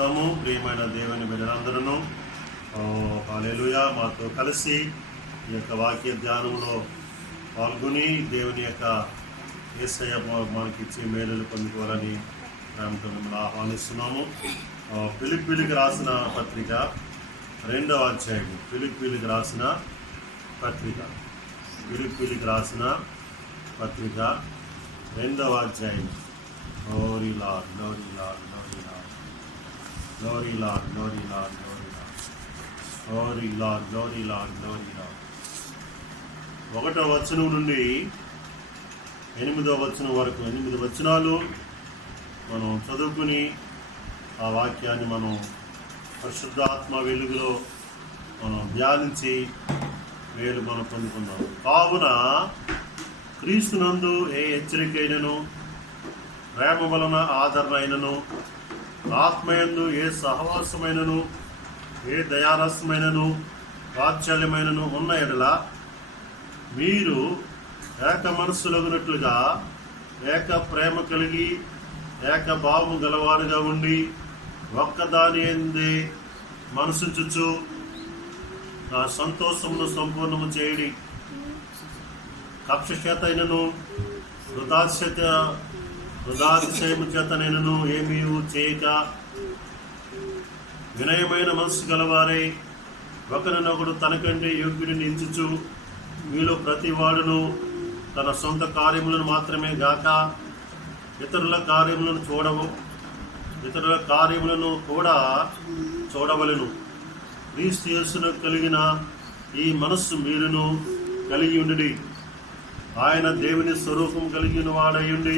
ప్రార్థిద్దాము. ప్రియమైన దేవుని బిడ్డలందరూ హల్లెలూయా మాతో కలిసి ఈ యొక్క వాక్య ధ్యానంలో పాల్గొని దేవుని యొక్క యేసయ్య మనకిచ్చే మేలులు పొందుకోవాలని ప్రేమతో మిమ్మల్ని ఆహ్వానిస్తున్నాము. ఫిలిప్పీలకు రాసిన పత్రిక 2వ అధ్యాయం. ఫిలిప్పీలకు రాసిన పత్రిక 2వ అధ్యాయం. Glory Lord, glory Lord, glory Lord, glory Lord, glory Lord, glory Lord, glory Lord, glory Lord, glory Lord. 1వ వచనం నుండి 8వ వచనం వరకు 8 వచనాలు మనం చదువుకుని ఆ వాక్యాన్ని మనం పరిశుద్ధాత్మ వెలుగులో మనం ధ్యానించి వేలు మనం పొందుకుందాం. కావున క్రీస్తునందు ఏ హెచ్చరికైనను, ప్రేమ వలన ఆదరణ అయినను, ఆత్మయందు ఏ సహవాసమైనను, ఏ దయారసమైనను, వాత్సల్యమైనను ఉన్న ఎడల మీరు ఏక మనస్సులగునట్లుగా ఏక ప్రేమ కలిగి ఏక భావము గలవారుగా ఉండి ఒక్కదాని ఎందే మనసుంచుచు నా సంతోషమును సంపూర్ణము చేయడి. కక్ష చేతైనను వృధాతిశయము చేతనైనను ఏమీ చేయక వినయమైన మనసు గలవారై ఒకరినొకడు తనకంటే యోగ్యుడిని ఎంచుచు మీలో ప్రతి వాడును తన సొంత కార్యములను మాత్రమే గాక ఇతరుల కార్యములను కూడా చూడవలెను. క్రీస్తు యేసును కలిగిన ఈ మనస్సు మీరును కలిగి ఉండి ఆయన దేవుని స్వరూపం కలిగిన వాడయుండి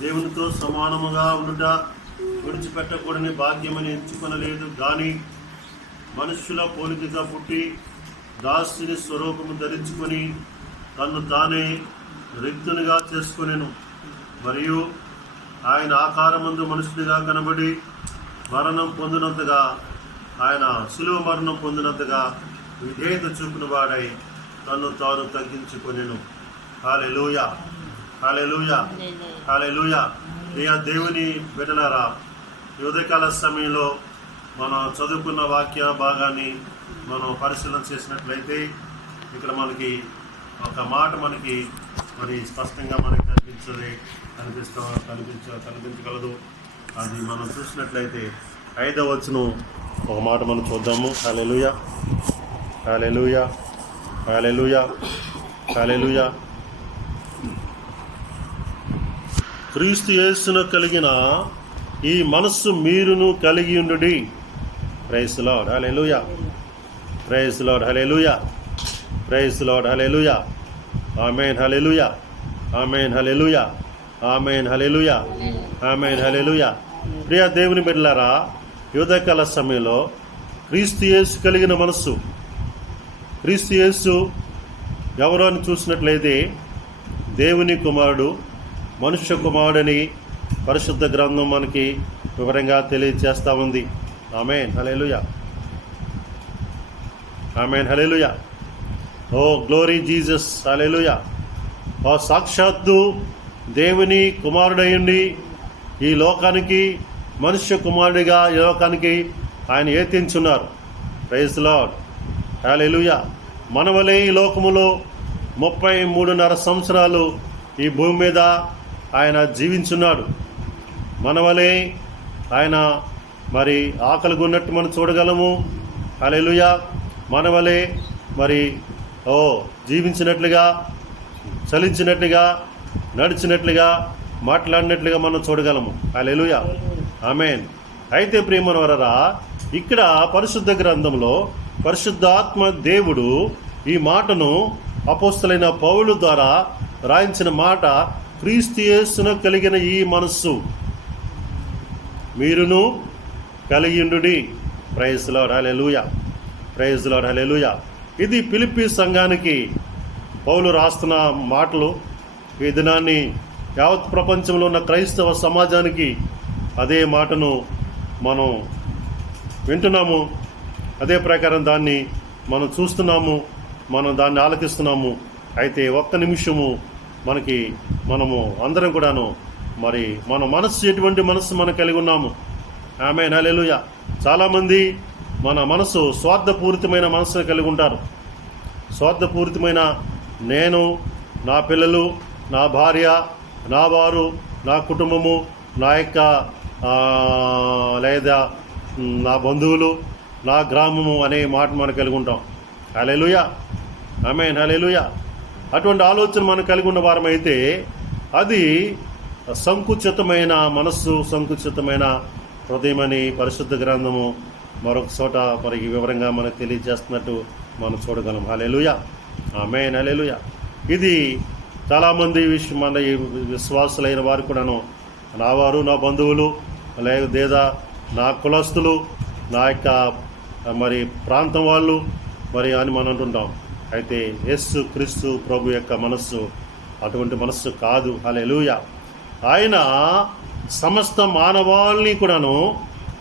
దేవునితో సమానముగా ఉండుట విడిచిపెట్టకూడని భాగ్యమని ఎంచుకొనలేదు గాని మనుష్యుల పోలికగా పుట్టి దాసుని స్వరూపము ధరించుకొని తన్ను తానే రిక్తునిగా చేసుకొనెను. మరియు ఆయన ఆకారమందు మనుషునిగా కనబడి శిలువ మరణం పొందినంతగా విధేయత చూపిన వాడై తన్ను తాను తగ్గించుకొనెను. హల్లెలూయా, హల్లెలూయా, హల్లెలూయా. దేవుని బిడ్డలారా, ఈ ఉదయకాల సమయంలో మనం చదువుకున్న వాక్య భాగాన్ని మనం పరిశీలన చేసినట్లయితే ఇక్కడ మనకి ఒక మాట మరి స్పష్టంగా మనకి కనిపించగలదు. అది మనం చూసినట్లయితే 5వ వచనం ఒక మాట మనం చూద్దాము. హల్లెలూయా, హల్లెలూయా, హల్లెలూయా, హల్లెలూయా. క్రీస్తు యేసును కలిగిన ఈ మనస్సు మీరును కలిగి ఉండుడి. ప్రైజ్ లార్డ్, హల్లెలూయా, ప్రైజ్ లార్డ్, హల్లెలూయా, ప్రైజ్ లార్డ్, హల్లెలూయా. ఆమేన్, హల్లెలూయా, ఆమేన్, హల్లెలూయా, ఆమేన్, హల్లెలూయా, ఆమేన్, హల్లెలూయా. ప్రియ దేవుని బిడ్డలారా, యువతకాల సమయంలో క్రీస్తు యేసు కలిగిన మనస్సు, క్రీస్తు యేసు ఎవరు అని చూసినట్లయితే దేవుని కుమారుడు, మనుష్య కుమారుడని పరిశుద్ధ గ్రంథం మనకి వివరంగా తెలియజేస్తూ ఉంది. ఆమేన్, హల్లెలూయా, ఆమేన్, హల్లెలూయా. ఓ గ్లోరీ జీసస్, హల్లెలూయా. ఓ సాక్షాత్తు దేవుని కుమారుడయ్యుండి ఈ లోకానికి మనుష్య కుమారుడిగా ఈ లోకానికి ఆయన ఏతించున్నారు. ప్రైజ్ లార్డ్, హల్లెలూయా. మనవలే ఈ లోకములో 33.5 సంవత్సరాలు ఈ భూమి మీద ఆయన జీవించున్నాడు. మనవలే ఆయన మరి ఆకలిగా ఉన్నట్టు మనం చూడగలము. హల్లెలూయా. మనవలే మరి జీవించినట్లుగా, చలించినట్లుగా, నడిచినట్లుగా, మాట్లాడినట్లుగా మనం చూడగలము. హల్లెలూయా, ఆమేన్. అయితే ప్రియమైనవారా, ఇక్కడ పరిశుద్ధ గ్రంథంలో పరిశుద్ధాత్మ దేవుడు ఈ మాటను అపోస్తలైన పౌలు ద్వారా రాయించిన మాట, క్రీస్తు యేసును కలిగిన ఈ మనస్సు మీరును కలిగి ఉండుడి. ప్రైజ్ లార్డ్, హల్లెలూయా, ప్రైజ్ లార్డ్, హల్లెలూయా. ఇది ఫిలిప్పీ సంఘానికి పౌలు రాస్తున్న మాటలు. ఈ దినాన్ని యావత్ ప్రపంచంలో ఉన్న క్రైస్తవ సమాజానికి అదే మాటను మనం వింటున్నాము. అదే ప్రకారం దాన్ని మనం చూస్తున్నాము, మనం దాన్ని ఆలకిస్తున్నాము. అయితే ఒక్క నిమిషము మనము అందరం కూడాను మరి మన మనస్సు ఎటువంటి మనస్సు మనం కలిగి ఉన్నాము, ఆమేన్, హల్లెలూయా. చాలామంది మన మనసు స్వార్థపూరితమైన మనసును కలిగి ఉంటారు. స్వార్థపూరితమైన నేను, నా పిల్లలు, నా భార్య, నా వారు, నా కుటుంబము, నా యొక్క లేదా నా బంధువులు, నా గ్రామము అనే మాట మనం కలిగి ఉంటాం. హల్లెలూయా, ఆమేన్, హల్లెలూయా. అటువంటి ఆలోచన మనం కలిగి ఉన్న వారమైతే అది సంకుచితమైన మనస్సు, సంకుచితమైన హృదయమని పరిశుద్ధ గ్రంథము మరొక చోట మరి వివరంగా మనకు తెలియజేస్తున్నట్టు మనం చూడగలం. హల్లెలూయా, ఆమేన్, హల్లెలూయా. ఇది చాలామంది మన విశ్వాసులైన వారు కూడాను, నా వారు, నా బంధువులు, లేదా నా కులస్తులు, నా యొక్క మరి ప్రాంతం వాళ్ళు మరి అని మనం అంటుంటాం. అయితే యేసు క్రీస్తు ప్రభు యొక్క మనస్సు అటువంటి మనస్సు కాదు. హల్లెలూయా. ఆయన సమస్త మానవాళ్ళని కూడాను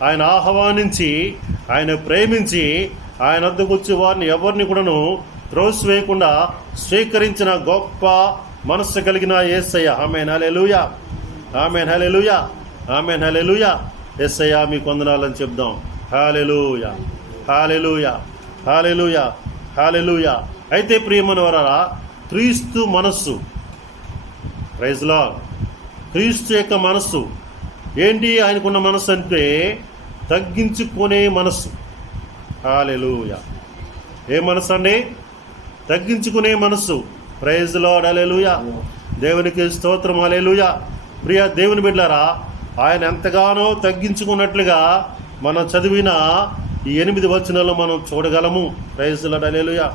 ఆయన ఆహ్వానించి, ఆయన ప్రేమించి, ఆయన వద్దకు వచ్చి వారిని ఎవరిని కూడాను త్రోసివేయకుండా స్వీకరించిన గొప్ప మనస్సు కలిగిన యేసయ్య. ఆమేన్, హల్లెలూయా, ఆమేన్, హల్లెలూయా, ఆమేన్, హల్లెలూయా. యేసయ్య మీకు వందనాలని చెప్దాం. హల్లెలూయా, హల్లెలూయా, హల్లెలూయా, హల్లెలూయా. అయితే ప్రియమైనవారా, క్రీస్తు మనస్సు, ప్రైజ్ లార్డ్, క్రీస్తు యొక్క మనస్సు ఏంటి? ఆయనకున్న మనస్సు అంటే తగ్గించుకునే మనస్సు. హల్లెలూయా. ఏ మనస్సు అండి? తగ్గించుకునే మనస్సు. ప్రైజ్ లార్డ్, హల్లెలూయా. దేవునికి స్తోత్రం, హల్లెలూయా. ప్రియ దేవుని బిడ్డలారా, ఆయన ఎంతగానో తగ్గించుకున్నట్లుగా మనం చదివిన ఈ 8 వచనాల్లో మనం చూడగలము. ప్రైజ్ లార్డ్, హల్లెలూయా,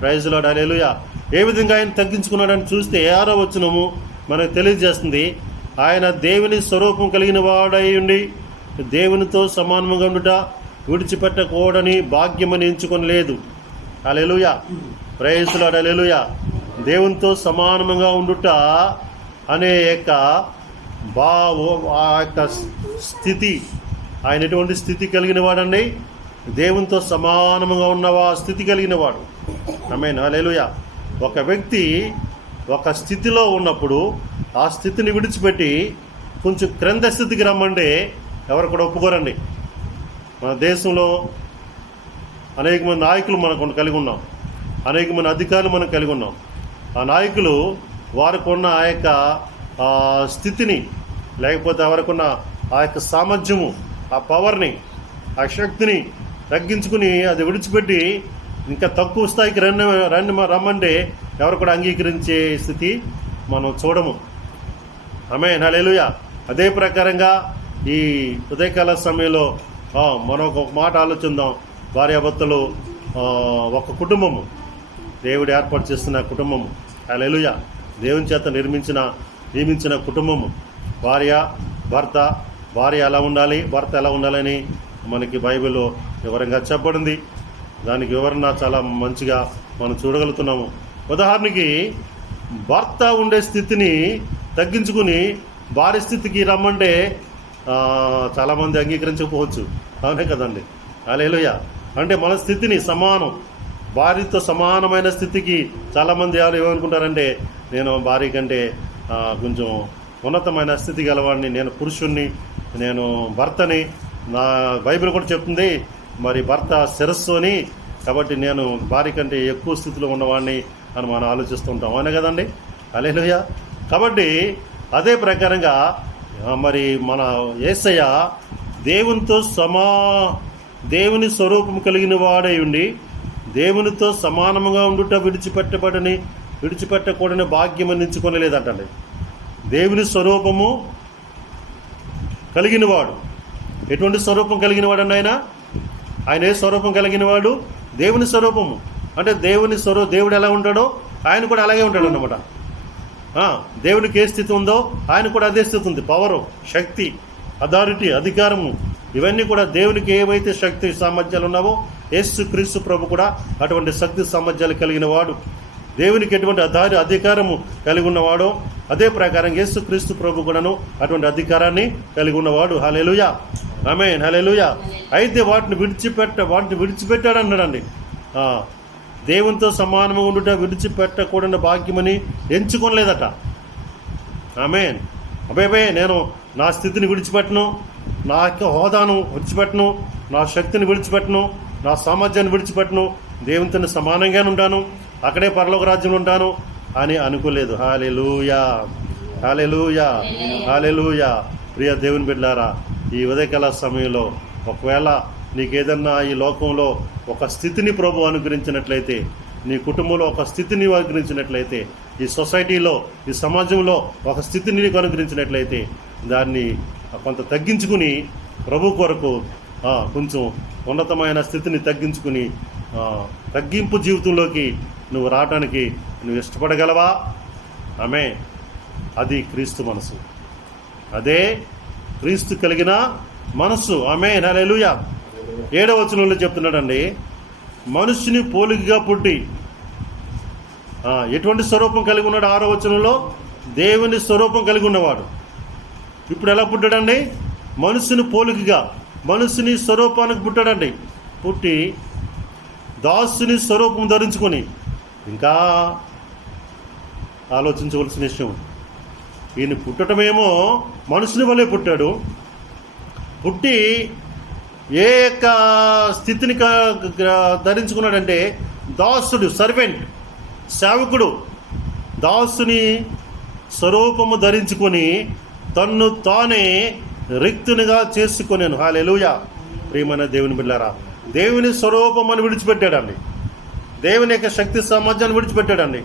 ప్రైజ్ లార్డ్, హల్లెలూయా. ఏ విధంగా ఆయన తగ్గించుకున్నాడని చూస్తే 6వ వచనము మనకు తెలియజేస్తుంది. ఆయన దేవుని స్వరూపం కలిగిన వాడై ఉండి దేవునితో సమానముగా ఉండుట విడిచిపెట్టకూడని భాగ్యమని ఎంచుకొనలేదు. హల్లెలూయా, ప్రైజ్ లార్డ్, హల్లెలూయా. దేవునితో సమానముగా ఉండుట అనే యొక్క ఆ యొక్క స్థితి, ఆయన ఎటువంటి స్థితి కలిగిన వాడండి? దేవునితో సమానముగా ఉన్నవా స్థితి కలిగిన వాడు. ఆమేన్, హల్లెలూయా. ఒక వ్యక్తి ఒక స్థితిలో ఉన్నప్పుడు ఆ స్థితిని విడిచిపెట్టి కొంచెం క్రింద స్థితికి రమ్మంటే ఎవరు కూడా ఒప్పుకోరండి. మన దేశంలో అనేక మంది నాయకులు మనకు కలిగి ఉన్నాం, అనేక మంది అధికారులు మనం కలిగి ఉన్నాం. ఆ నాయకులు వారికి ఉన్న ఆ యొక్క స్థితిని, లేకపోతే వారికున్న ఆ యొక్క సామర్థ్యము, ఆ పవర్ని, ఆ శక్తిని తగ్గించుకుని అది విడిచిపెట్టి ఇంకా తక్కువ స్థాయికి రమ్మంటే ఎవరు కూడా అంగీకరించే స్థితి మనం చూడము. ఆమేన్, హల్లెలూయా. అదే ప్రకారంగా ఈ ఉదయకాల సమయంలో మనం ఒక మాట ఆలోచిద్దాం. భార్యాభర్తలు ఒక కుటుంబము, దేవుడు ఏర్పాటు చేస్తున్న కుటుంబము. హల్లెలూయా. దేవుని చేత నియమించిన కుటుంబము. భార్య, భర్త, భార్య ఎలా ఉండాలి, భర్త ఎలా ఉండాలని మనకి బైబిల్లో వివరంగా చెప్పబడింది. దానికి వివరణ చాలా మంచిగా మనం చూడగలుగుతున్నాము. ఉదాహరణకి భర్త ఉండే స్థితిని తగ్గించుకుని భార్య స్థితికి రమ్మంటే చాలామంది అంగీకరించకపోవచ్చు. అవునే కదండి. హల్లెలూయా. అంటే మన స్థితిని సమానం, భార్యతో సమానమైన స్థితికి చాలామంది ఏమనుకుంటారంటే, నేను భార్య కంటే కొంచెం ఉన్నతమైన స్థితి గలవాడిని, నేను పురుషుణ్ణి, నేను భర్తని, నా బైబిల్ కూడా చెప్తుంది మరి భర్త శిరస్సు అని, కాబట్టి నేను భార్య కంటే ఎక్కువ స్థితిలో ఉన్నవాడిని అని మనం ఆలోచిస్తుంటాం. అవునే కదండి. హల్లెలూయా. కాబట్టి అదే ప్రకారంగా మరి మన యేసయ్య దేవుని స్వరూపం కలిగిన వాడై ఉండి దేవునితో సమానముగా ఉండుట విడిచిపెట్టకూడని భాగ్యం ఎంచుకొనలేదంటండి. దేవుని స్వరూపము కలిగిన వాడు. ఎటువంటి స్వరూపం కలిగిన వాడు అండి ఆయన ఏ స్వరూపం కలిగిన వాడు? దేవుని స్వరూపము. అంటే దేవుడు ఎలా ఉంటాడో ఆయన కూడా అలాగే ఉంటాడు అన్నమాట. దేవునికి ఏ స్థితి ఉందో ఆయన కూడా అదే స్థితి ఉంది. పవరు, శక్తి, అథారిటీ, అధికారము, ఇవన్నీ కూడా దేవునికి ఏవైతే శక్తి సామర్థ్యాలు ఉన్నావో యేసు క్రీస్తు ప్రభు కూడా అటువంటి శక్తి సామర్థ్యాలు కలిగిన వాడు. దేవునికి ఎటువంటి అధికారము కలిగి ఉన్నవాడో అదే ప్రకారం యేసు క్రీస్తు ప్రభు కూడాను అటువంటి అధికారాన్ని కలిగి ఉన్నవాడు. హల్లెలూయా, ఆమేన్, హల్లెలూయా. అయితే వాటిని విడిచిపెట్టాడు అన్నాడండి. దేవునితో సమానంగా ఉండుట విడిచిపెట్టకూడని భాగ్యమని ఎంచుకోలేదట. ఆమేన్. అబ్బాయి నేను నా స్థితిని విడిచిపెట్టను, నా యొక్క హోదాను విడిచిపెట్టను, నా శక్తిని విడిచిపెట్టను, నా సామర్థ్యాన్ని విడిచిపెట్టను, దేవునితో సమానంగానే ఉంటాను, అక్కడే పరలోక రాజ్యంలో ఉంటాను అని అనుకోలేదు. హల్లెలూయా, హల్లెలూయా, హల్లెలూయా. ప్రియ దేవుని బిడ్డలారా, ఈ ఉదయకాల సమయంలో ఒకవేళ నీకేదన్నా ఈ లోకంలో ఒక స్థితిని ప్రభు అనుగ్రహించినట్లయితే, నీ కుటుంబంలో ఒక స్థితిని అనుగ్రహించినట్లయితే, ఈ సొసైటీలో, ఈ సమాజంలో ఒక స్థితిని నీకు అనుగ్రహించినట్లయితే, దాన్ని కొంత తగ్గించుకుని ప్రభు కొరకు కొంచెం ఉన్నతమైన స్థితిని తగ్గించుకుని తగ్గింపు జీవితంలోకి నువ్వు రావడానికి నువ్వు ఇష్టపడగలవా? ఆమె అది క్రీస్తు మనసు, అదే క్రీస్తు కలిగిన మనస్సు. ఆమె హల్లెలూయా. 7వ వచనంలో చెప్తున్నాడండి, మనుషుని పోలికగా పుట్టి ఎటువంటి స్వరూపం కలిగి ఉన్నాడు? 6వ వచనంలో దేవుని స్వరూపం కలిగి ఉన్నవాడు. ఇప్పుడు ఎలా పుట్టాడండి? మనుషుని పోలికగా, మనుషుని స్వరూపానికి పుట్టాడండి. పుట్టి దాసుని స్వరూపం ధరించుకొని, ఇంకా ఆలోచించవలసిన విషయం, ఈయన పుట్టటమేమో మనుషుని వలె పుట్టాడు. పుట్టి ఏ యొక్క స్థితిని ధరించుకున్నాడంటే, దాసుడు, సర్వెంట్, సేవకుడు, దాసుని స్వరూపము ధరించుకొని తన్ను తానే రిక్తునిగా చేసుకొనేను. హల్లెలూయా. ప్రియమైన దేవుని బిడ్డలారా, దేవుని స్వరూపమని విడిచిపెట్టాడండి, దేవుని యొక్క శక్తి సామర్థ్యాన్ని విడిచిపెట్టాడండి,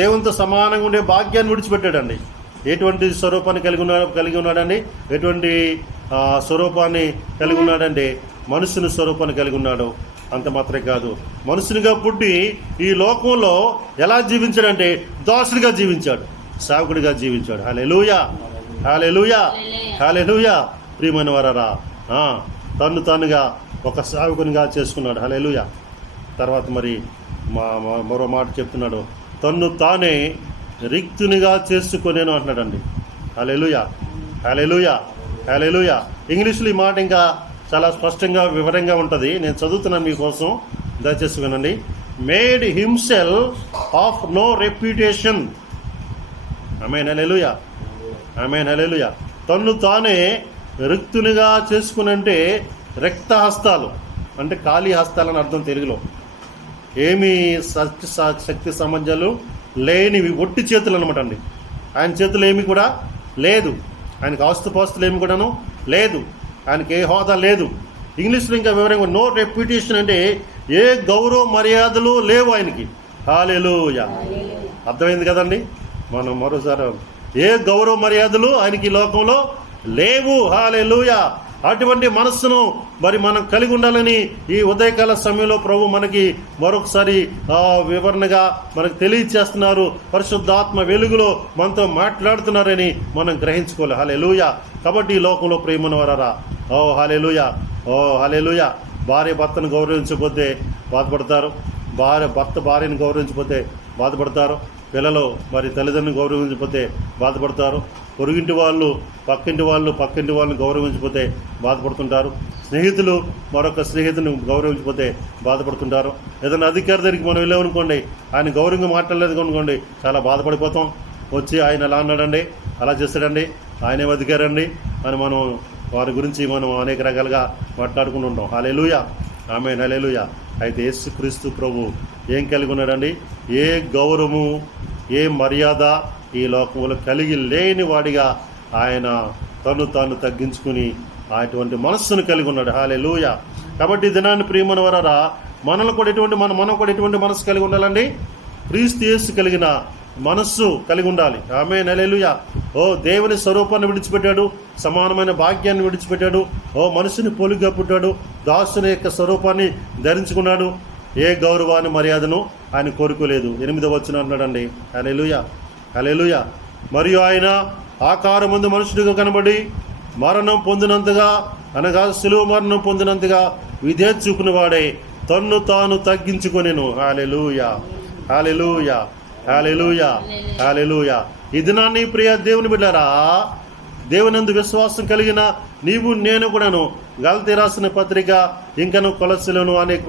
దేవునితో సమానంగా ఉండే భాగ్యాన్ని విడిచిపెట్టాడండి. ఎటువంటి స్వరూపాన్ని కలిగి ఉన్నాడండి? ఎటువంటి స్వరూపాన్ని కలిగి ఉన్నాడంటే మనుషుని స్వరూపాన్ని కలిగి ఉన్నాడు. అంత మాత్రమే కాదు, మనుషునిగా పుట్టి ఈ లోకంలో ఎలా జీవించాడంటే దాసుడిగా జీవించాడు, సేవకుడిగా జీవించాడు. హల్లెలూయా, హల్లెలూయా, హల్లెలూయా. ప్రియమైన వారరా, తన్ను తానుగా ఒక సేవకునిగా చేసుకున్నాడు. హల్లెలూయా. తర్వాత మరి మరో మాట చెప్తున్నాడు, తన్ను తానే రిక్తునిగా చేసుకొనేను అంటున్నాడండి. హల్లెలూయా, హల్లెలూయా, హల్లెలూయా. ఇంగ్లీష్లో ఈ మాట ఇంకా చాలా స్పష్టంగా వివరంగా ఉంటుంది. నేను చదువుతున్నాను మీకోసం, దయచేసి వినండి. Made himself of no reputation. ఆమేన్, హల్లెలూయా, ఆమేన్, హల్లెలూయా. తన్ను తానే రిక్తునిగా చేసుకునంటే రక్త హస్తాలు అంటే ఖాళీ హస్తాలని అర్థం తెలుగులో. ఏమి శక్తి సామర్థ్యాలు లేనివి, ఒట్టి చేతులు అనమాట అండి. ఆయన చేతులు ఏమి కూడా లేదు, ఆయనకు ఆస్తుపాస్తులు ఏమి కూడాను లేదు, ఆయనకి ఏ హోదా లేదు. ఇంగ్లీష్లో ఇంకా వివరంగా నో రెప్యుటేషన్ అంటే ఏ గౌరవ మర్యాదలు లేవు ఆయనకి. హల్లెలూయా. అర్థమైంది కదండి? మనం మరోసారి, ఏ గౌరవ మర్యాదలు ఆయనకి ఈ లోకంలో లేవు. హల్లెలూయా. అటువంటి మనస్సును మరి మనం కలిగి ఉండాలని ఈ ఉదయకాల సమయంలో ప్రభు మనకి మరొకసారి వివరణగా మనకు తెలియచేస్తున్నారు. పరిశుద్ధాత్మ వెలుగులో మనతో మాట్లాడుతున్నారని మనం గ్రహించుకోవాలి. హల్లెలూయా. కాబట్టి ఈ లోకంలో ప్రేమను వరరా, ఓ హల్లెలూయా, ఓ హల్లెలూయా. భార్య భర్తను గౌరవించకపోతే బాధపడతారు, భర్త భార్యను గౌరవించకపోతే బాధపడతారు, పిల్లలు మరి తల్లిదండ్రులను గౌరవించకపోతే బాధపడతారు, పొరుగింటి వాళ్ళు పక్కింటి వాళ్ళని గౌరవించకపోతే బాధపడుతుంటారు, స్నేహితులు మరొక స్నేహితుని గౌరవించకపోతే బాధపడుతుంటారు. ఏదైనా అధికారి దగ్గరికి మనం వెళ్ళామనుకోండి, ఆయన గౌరవంగా మాట్లాడలేదు అనుకోండి, చాలా బాధపడిపోతాం. వచ్చి ఆయన ఎలా అన్నాడండి, అలా చేస్తాడండి, ఆయనే అధికారి అండి అని మనం వారి గురించి మనం అనేక రకాలుగా మాట్లాడుకుంటూ ఉంటాం. హల్లెలూయా, ఆమేన్, హల్లెలూయా. అయితే యేసుక్రీస్తు ప్రభు ఏం కలిగి ఉన్నాడండి? ఏ గౌరవము, ఏ మర్యాద ఈ లోకంలో కలిగి లేని వాడిగా ఆయన తను తాను తగ్గించుకుని అటువంటి మనస్సును కలిగి ఉన్నాడు. హల్లెలూయా. కాబట్టి దినాన్ని ప్రియమైన వారరా, మనం కూడా ఎటువంటి మనస్సు కలిగి ఉండాలండి? క్రీస్తు యేసు కలిగిన మనస్సు కలిగి ఉండాలి. ఆమేన్, హల్లెలూయా. ఓ దేవుని స్వరూపాన్ని విడిచిపెట్టాడు, సమానమైన భాగ్యాన్ని విడిచిపెట్టాడు, ఓ మనుషుని పోలికగా పుట్టాడు, దాసుని యొక్క స్వరూపాన్ని ధరించుకున్నాడు. ఏ గౌరవాన్ని మర్యాదను ఆయన కోరుకోలేదు. 8వ వచనం అన్నాడండి. హల్లెలూయా, హల్లెలూయా. మరియు ఆయన ఆకారమందు మనుషుడిగా కనబడి మరణం పొందినంతగా, అనగా శిలువ మరణం పొందినంతగా విధేయత చూపిన వాడే తన్ను తాను తగ్గించుకొనెను. హల్లెలూయా, హల్లెలూయా, హల్లెలూయా, హల్లెలూయా. ఈ దినాన్ని ప్రియ దేవుని బిడ్డలారా, దేవునందు విశ్వాసం కలిగిన నీవు నేను కూడాను గలతీ రాసిన పత్రిక, ఇంకను కొలస్సీలోను అనేక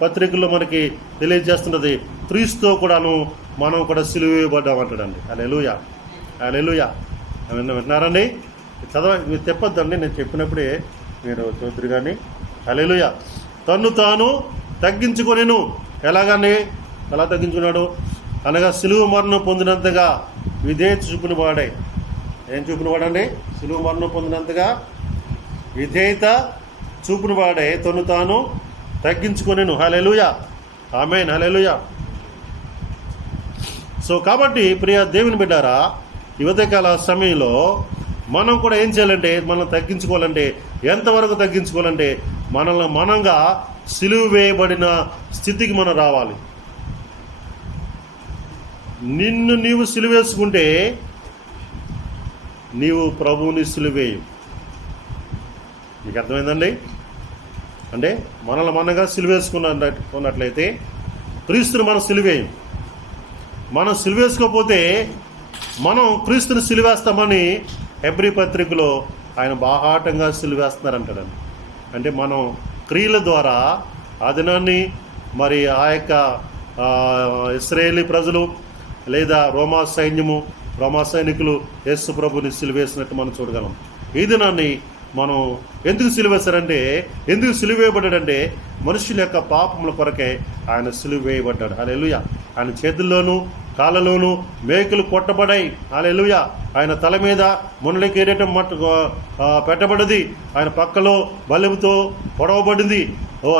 పత్రికల్లో మనకి తెలియజేస్తున్నది, క్రీస్తుతో కూడాను మనం కూడా సిలువ వేయబడ్డామంటాడండి. హల్లెలూయా, హల్లెలూయా. వింటున్నారండి? మీరు చెప్పొద్దండి, నేను చెప్పినప్పుడే మీరు చూద్దరు కానీ. హల్లెలూయా. తన్ను తాను తగ్గించుకొనెను. ఎలా తగ్గించుకున్నాడు అనగా సిలువ మరణం పొందినంతగా విధేయత చూపిన వాడే. ఏం చూపిన వాడండి? సిలువ మరణం పొందినంతగా విధేయత చూపిన వాడే తను తాను తగ్గించుకొనెను. హల్లెలూయా. ఆమేన్. హల్లెలూయా. సో కాబట్టి ప్రియ దేవుని బిడ్డారా, ఈ ఉదయకాల సమయంలో మనం కూడా ఏం చేయాలంటే, మనం తగ్గించుకోవాలంటే ఎంతవరకు తగ్గించుకోవాలంటే మనల్ని మనంగా సిలువ వేయబడిన స్థితికి మనం రావాలి. నిన్ను నీవు సిలువేసుకుంటే నీవు ప్రభువుని సిలువేయు. మీకు అర్థమైందండి? అంటే మనల్ని మనంగా సిలువేసుకున్నట్లయితే క్రీస్తుని మనం సిలువేయం. మనం సిలువేసుకోకపోతే మనం క్రీస్తుని సిలువేస్తామని హెబ్రీ పత్రికలో ఆయన బాహాటంగా సిలువేస్తున్నారంటాడండి. అంటే మనం క్రియల ద్వారా ఆ దినాన్ని మరి ఆ యొక్క ఇశ్రాయేలీ ప్రజలు లేదా రోమా సైనికులు యేసు ప్రభుని సిలువేసినట్టు మనం చూడగలం. ఈ దినాన్ని మనం ఎందుకు సిలువేశారంటే, ఎందుకు సిలువేయబడ్డాడంటే మనుషుల యొక్క పాపముల కొరకే ఆయన సిలువేయబడ్డాడు. హల్లెలూయా. ఆయన చేతుల్లోనూ కాళ్ళలోనూ మేకులు కొట్టబడాయి. హల్లెలూయా. ఆయన తల మీద మునలి కిరీటం పెట్టబడింది. ఆయన పక్కలో బల్లెముతో పొడవబడింది.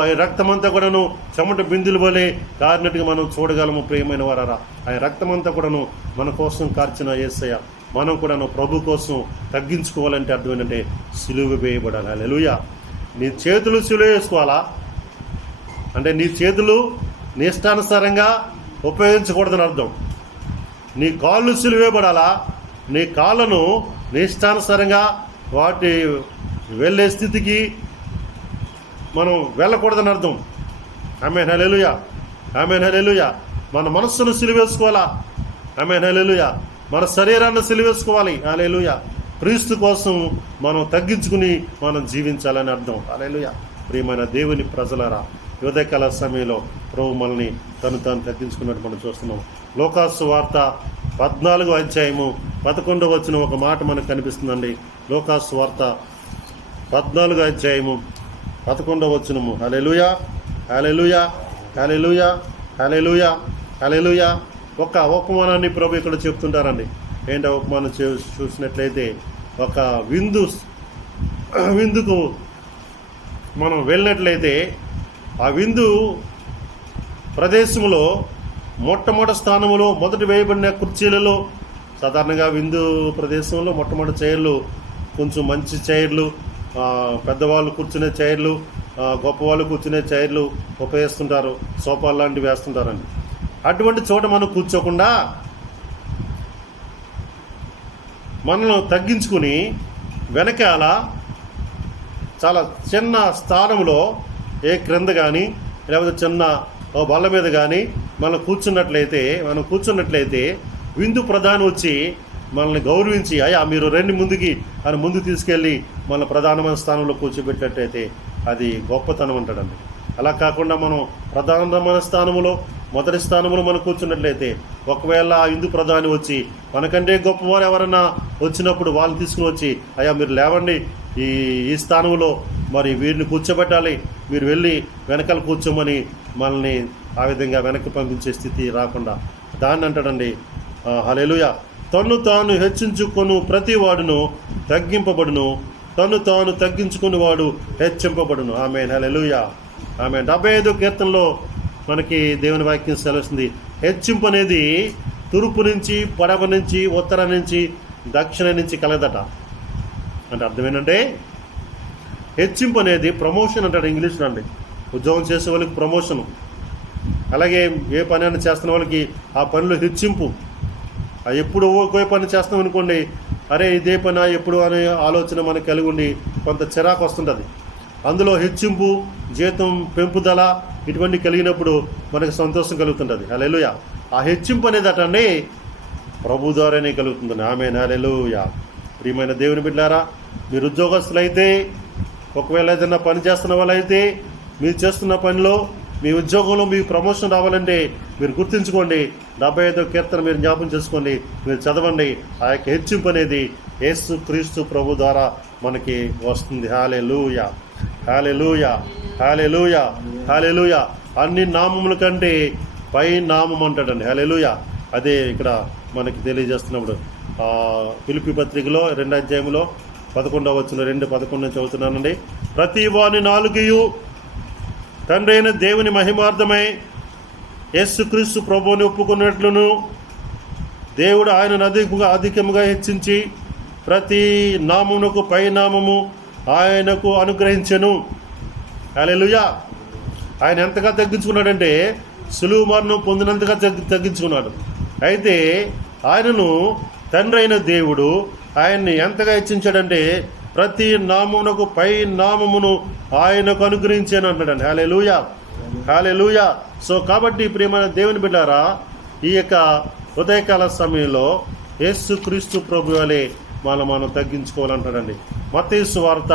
ఆయన రక్తమంతా కూడాను చెమట బిందులు వలె కారినట్టుగా మనం చూడగలము. ప్రియమైన వారారా, ఆయన రక్తమంతా కూడాను మన కోసం కార్చిన యేసయ్య మనం కూడాను ప్రభు కోసం తగ్గించుకోవాలంటే అర్థం ఏంటంటే సిలువ వేయబడాలి. హల్లెలూయా. నీ చేతులు సిలువ వేసుకోవాలా అంటే నీ చేతులు నీ ఇష్టానుసారంగా ఉపయోగించకూడదని అర్థం. నీ కాళ్ళు సిలువేయబడాలా, నీ కాళ్ళను నీ ఇష్టానుసారంగా వాటి వెళ్ళే స్థితికి మనం వెళ్ళకూడదని అర్థం. ఆమేన్. హల్లెలూయా. ఆమేన్. హల్లెలూయా. మన మనస్సును సిలువేసుకోవాలా. ఆమేన్. హల్లెలూయా. మన శరీరాన్ని సిలువేసుకోవాలి. హల్లెలూయా. క్రీస్తు కోసం మనం తగ్గించుకుని మనం జీవించాలని అర్థం. హల్లెలూయా. ప్రియమైన దేవుని ప్రజలారా, ఉదయకాల సమయంలో ప్రభు మనల్ని తాను తగ్గించుకున్నట్టు మనం చూస్తున్నాం. లోకాసు వార్త 14వ అధ్యాయము 11వ వచనం ఒక మాట మనకు కనిపిస్తుందండి. లోకాసు వార్త 14వ అధ్యాయము 11వ వచనము. హల్లెలూయా. హల్లెలూయా. హల్లెలూయా. హల్లెలూయా. హల్లెలూయా. ఒక ఉపమానాన్ని ప్రభు ఇక్కడ చెప్తుంటారండి. ఏంటో ఉపమానం చూసినట్లయితే, ఒక విందుకు మనం వెళ్ళినట్లయితే ఆ విందు ప్రదేశంలో మొట్టమొదటి స్థానంలో మొదటి వేయబడిన కుర్చీలలో, సాధారణంగా విందు ప్రదేశంలో మొట్టమొదటి చైర్లు కొంచెం మంచి చైర్లు, పెద్దవాళ్ళు కూర్చునే చైర్లు, గొప్పవాళ్ళు కూర్చునే చైర్లు ఉపయోగిస్తుంటారు. సోఫాలు లాంటివి వేస్తుంటారండి. అటువంటి చోట మనం కూర్చోకుండా మనల్ని తగ్గించుకుని వెనకాల చాలా చిన్న స్థానంలో క్రింద కానీ లేకపోతే చిన్న బల్ల మీద కానీ మనం కూర్చున్నట్లయితే విందు ప్రధాని వచ్చి మనల్ని గౌరవించి, అయ్యా మీరు రండి ముందుకి అని ముందు తీసుకెళ్ళి మన ప్రధానమైన స్థానంలో కూర్చోబెట్టినట్టయితే అది గొప్పతనం అంటాడండి. అలా కాకుండా మనం ప్రధానమైన స్థానంలో మొదటి స్థానంలో మనం కూర్చున్నట్లయితే, ఒకవేళ ఆ విందు ప్రధాని వచ్చి మనకంటే గొప్పవారు ఎవరైనా వచ్చినప్పుడు వాళ్ళని తీసుకుని వచ్చి, అయ్యా మీరు లేవండి, ఈ స్థానంలో మరి వీరిని కూర్చోబెట్టాలి, మీరు వెళ్ళి వెనకాల కూర్చోమని మనల్ని ఆ విధంగా వెనక్కి పంపించే స్థితి రాకుండా దాన్ని అంటాడండి. హల్లెలూయా. తన్ను తాను హెచ్చించుకొను ప్రతి వాడును తగ్గింపబడును, తను తాను తగ్గించుకుని వాడు హెచ్చింపబడును. ఆమేన్. హల్లెలూయా. ఆమేన్. 75వ కీర్తనలో మనకి దేవుని వాక్యం సెలవుస్తుంది. హెచ్చింపు అనేది తూర్పు నుంచి, పడవ నుంచి, ఉత్తరం నుంచి, దక్షిణ నుంచి కలగదట. అంటే అర్థం ఏంటంటే, హెచ్చింపు అనేది ప్రమోషన్ అంటాడు ఇంగ్లీష్లో అండి. ఉద్యోగం చేసే వాళ్ళకి ప్రమోషను, అలాగే ఏ పని అయినా చేస్తున్న వాళ్ళకి ఆ పనిలో హెచ్చింపు. ఎప్పుడు ఒకే పని చేస్తాం అనుకోండి, అరే ఇదే పని ఎప్పుడు అనే ఆలోచన మనకు కలిగి ఉండి కొంత చిరాకు వస్తుంటుంది. అందులో హెచ్చింపు, జీతం పెంపుదల ఇటువంటి కలిగినప్పుడు మనకు సంతోషం కలుగుతుంటుంది. హల్లెలూయా. ఆ హెచ్చింపు అనేది అటండి ప్రభు ద్వారానే కలుగుతుంది. ఆమేన్. హల్లెలూయా. ప్రియమైన దేవుని బిడ్డలారా, మీరు ఉద్యోగస్తులైతే, ఒకవేళ ఏదైనా పని చేస్తున్న వాళ్ళైతే, మీరు చేస్తున్న పనిలో మీ ఉద్యోగంలో మీకు ప్రమోషన్ రావాలంటే మీరు గుర్తుంచుకోండి. 75వ కీర్తన మీరు జ్ఞాపకం చేసుకోండి, మీరు చదవండి. ఆ యొక్క హెచ్చింపు అనేది యేసు క్రీస్తు ప్రభు ద్వారా మనకి వస్తుంది. హల్లెలూయా, హల్లెలూయా, హల్లెలూయా, హల్లెలూయా. అన్ని నామముల కంటే పై నామం అంటాడండి. హల్లెలూయా. అదే ఇక్కడ మనకి తెలియజేస్తున్నప్పుడు ఫిలిప్పీ పత్రికలో 2వ అధ్యాయంలో 11వ వచనం 2:11 చదువుతున్నానండి. ప్రతి వాని నాలుకయు తండ్రి అయిన దేవుని మహిమార్థమై యేసుక్రీస్తు ప్రభువుని ఒప్పుకున్నట్లును దేవుడు ఆయనను అధికముగా హెచ్చించి ప్రతి నామమునకు పై నామము ఆయనకు అనుగ్రహించెను. హల్లెలూయా. ఆయన ఎంతగా తగ్గించుకున్నాడంటే సులువు మరణం పొందినంతగా తగ్గించుకున్నాడు. అయితే ఆయనను తండ్రి అయిన దేవుడు ఆయన్ని ఎంతగా హెచ్చించాడంటే ప్రతి నామమునకు పై నామమును ఆయనకు అనుగ్రహించాను అన్నాడండి. హల్లెలూయా, హల్లెలూయా. సో కాబట్టి ప్రియమైన దేవుని బిడ్డారా, ఈ యొక్క ఉదయకాల సమయంలో యేసుక్రీస్తు ప్రభు వలె మనం తగ్గించుకోవాలంటాడండి. మత్తయి సువార్త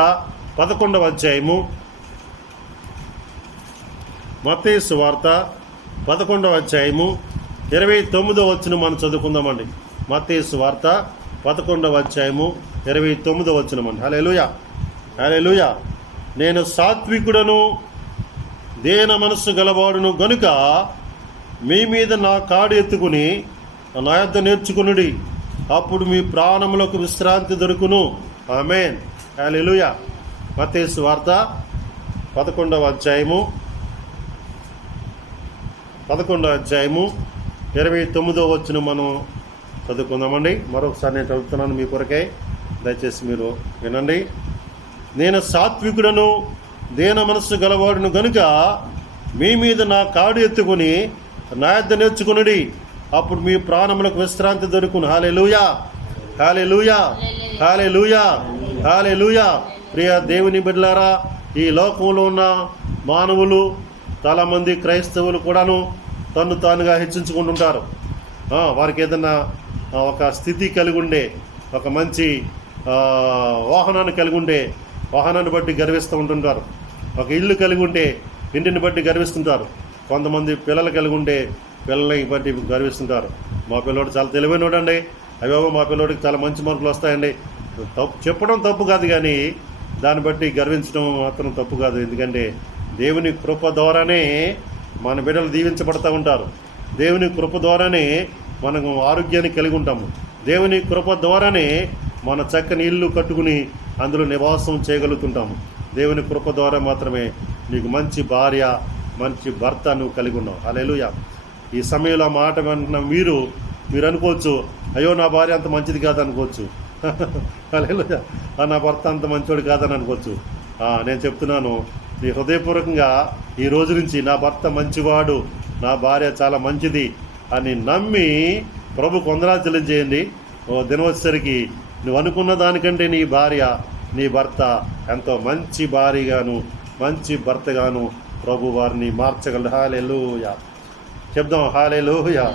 11వ అధ్యాయము, మత్తయి సువార్త 11వ అధ్యాయము 29వ వచనం మనం చదువుకుందామండి. మత్తయి సువార్త 11వ అధ్యాయము 29వ వచనం అండి. హల్లెలూయా, హల్లెలూయా. నేను సాత్వికుడను దేన మనస్సు గలవాడును గనుక మీ మీద నా కాడు ఎత్తుకుని నా యొద్ద నేర్చుకునుడి, అప్పుడు మీ ప్రాణములకు విశ్రాంతి దొరుకును. ఆమేన్, హల్లెలూయా. మత్తయి సువార్త 11వ అధ్యాయము 29వ వచనం మనం చదువుకుందామండి. మరొకసారి నేను చదువుతున్నాను మీ కొరకై, దయచేసి మీరు వినండి. నేను సాత్వికుడను దేన మనస్సు గలవాడును గనుక మీ మీద నా కాడు ఎత్తుకుని నా యొద్ద నేర్చుకునుడి, అప్పుడు మీ ప్రాణములకు విశ్రాంతి దొరుకును. హల్లెలూయా, హల్లెలూయా, హల్లెలూయా, హల్లెలూయా. ప్రియ దేవుని బిడ్డలారా, ఈ లోకంలో ఉన్న మానవులు చాలామంది క్రైస్తవులు కూడాను తను తానుగా హెచ్చించుకుంటుంటారు. వారికి ఏదన్నా ఒక స్థితి కలిగి ఉండే, ఒక మంచి వాహనాన్ని కలిగి ఉండే వాహనాన్ని బట్టి గర్విస్తూ ఉంటుంటారు. ఒక ఇల్లు కలిగి ఉంటే ఇంటిని బట్టి గర్విస్తుంటారు. కొంతమంది పిల్లలు కలిగి ఉంటే పిల్లలకి బట్టి గర్విస్తుంటారు. మా పిల్లోడు చాలా తెలివైనోడు అండి, అవేవో మా పిల్లోడికి చాలా మంచి మార్కులు వస్తాయండి. చెప్పడం తప్పు కాదు, కానీ దాన్ని బట్టి గర్వించడం మాత్రం తప్పు కాదు. ఎందుకంటే దేవుని కృప ద్వారానే మన బిడ్డలు దీవించబడతా ఉంటారు. దేవుని కృప ద్వారానే మనము ఆరోగ్యాన్ని కలిగి ఉంటాము. దేవుని కృప ద్వారానే మన చక్కని ఇల్లు కట్టుకుని అందులో నివాసం చేయగలుగుతుంటాము. దేవుని కృప ద్వారా మాత్రమే నీకు మంచి భార్య, మంచి భర్త నువ్వు కలిగి ఉన్నావు. హల్లెలూయా. ఈ సమయంలో మాట వింటున్న మీరు అనుకోవచ్చు, అయ్యో నా భార్య అంత మంచిది కాదనుకోవచ్చు. హల్లెలూయా. నా భర్త అంత మంచోడు కాదని అనుకోవచ్చు. నేను చెప్తున్నాను, నీ హృదయపూర్వకంగా ఈ రోజు నుంచి నా భర్త మంచివాడు, నా భార్య చాలా మంచిది అని నమ్మి ప్రభుకు వందనాలు చెల్లించేయండి. దినం వచ్చేసరికి నువ్వు అనుకున్న దానికంటే నీ భార్య, నీ భర్త ఎంతో మంచి భార్యగాను మంచి భర్తగాను ప్రభు వారిని మార్చగలడు. హల్లెలూయా చెప్దాం. హల్లెలూయా,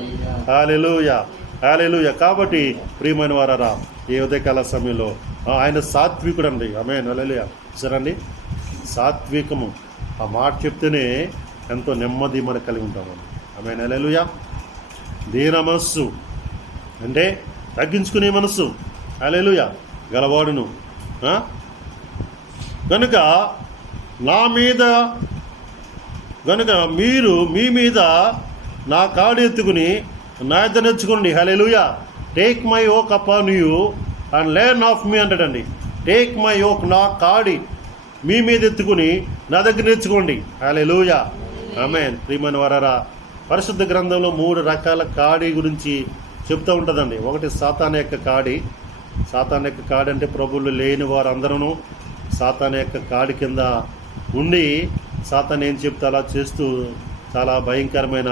హల్లెలూయా, హల్లెలూయా. కాబట్టి ప్రియమైన వారారా, ఈ ఉదయకాల సమయంలో ఆయన సాత్వికుడు అండి. ఆమేన్, హల్లెలూయా. సరండి, సాత్వికము ఆ మాట చెప్తేనే ఎంతో నెమ్మది మనకు కలిగి ఉంటామండి. ఆమేన్, హల్లెలూయా. దీన మనస్సు అంటే తగ్గించుకునే మనస్సు, హల్లెలూయా, గలవాడును కనుక మీరు మీ మీద నా కాడు ఎత్తుకుని నా యొద్ద నేర్చుకోండి. హల్లెలూయా. Take my yoke upon you and learn of me అంటాడండి. టేక్ మై యోక్, నా కాడి మీ మీద ఎత్తుకుని నా దగ్గర నేర్చుకోండి. హల్లెలూయా, ఆమేన్. ప్రియమైన వారారా, పరిశుద్ధ గ్రంథంలో 3 రకాల కాడి గురించి చెప్తూ ఉంటుందండి. ఒకటి సాతాను యొక్క కాడి. సాతాను యొక్క కాడి అంటే ప్రభువులు లేని వారందరూ సాతాను యొక్క కాడి కింద ఉండి సాతాను ఏం చెప్తే అలా చేస్తూ చాలా భయంకరమైన,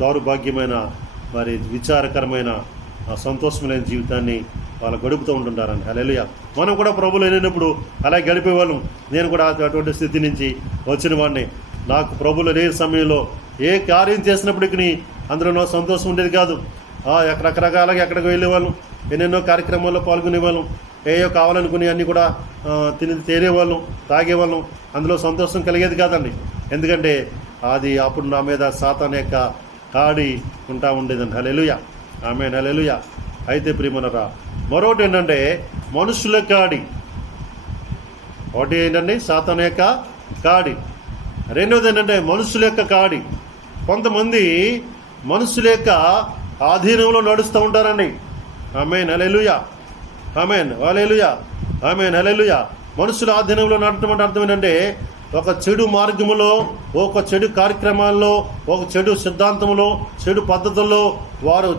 దౌర్భాగ్యమైన, మరి విచారకరమైన, సంతోషమైన జీవితాన్ని వాళ్ళు గడుపుతూ ఉంటుంటారండి. హల్లెలూయా. మనం కూడా ప్రభువులు లేనప్పుడు అలా గడిపేవాళ్ళం. నేను కూడా అటువంటి స్థితి నుంచి వచ్చిన వాడిని. నాకు ప్రభువులు లేని సమయంలో ఏ కార్యం చేసినప్పటికీ అందులో సంతోషం ఉండేది కాదు. రకరకాలుగా ఎక్కడికి వెళ్ళేవాళ్ళం, ఎన్నెన్నో కార్యక్రమాల్లో పాల్గొనేవాళ్ళం, ఏయో కావాలనుకుని అన్నీ కూడా తేరేవాళ్ళం, తాగేవాళ్ళం. అందులో సంతోషం కలిగేది కాదండి. ఎందుకంటే అది అప్పుడు నా మీద సాతాను యొక్క కాడి ఉంటా ఉండేదండి. హల్లెలూయా, ఆమేన్, హల్లెలూయా. అయితే ప్రియమనరా, మరొకటి ఏంటంటే మనుషుల కాడి. ఒకటి ఏంటంటే సాతాను యొక్క కాడి. రెండవది ఏంటంటే మనుషుల యొక్క కాడి. కొంతమంది మనుషుల యొక్క ఆధీనంలో నడుస్తూ ఉంటారండి. ఆమేన్, హల్లెలూయా, ఆమేన్, హల్లెలూయా, ఆమేన్, హల్లెలూయా. మనుషుల ఆధీనంలో నడటం అంటే అర్థం ఏంటంటే ఒక చెడు మార్గములో, ఒక చెడు కార్యక్రమాల్లో, ఒక చెడు సిద్ధాంతంలో, చెడు పద్ధతుల్లో వారు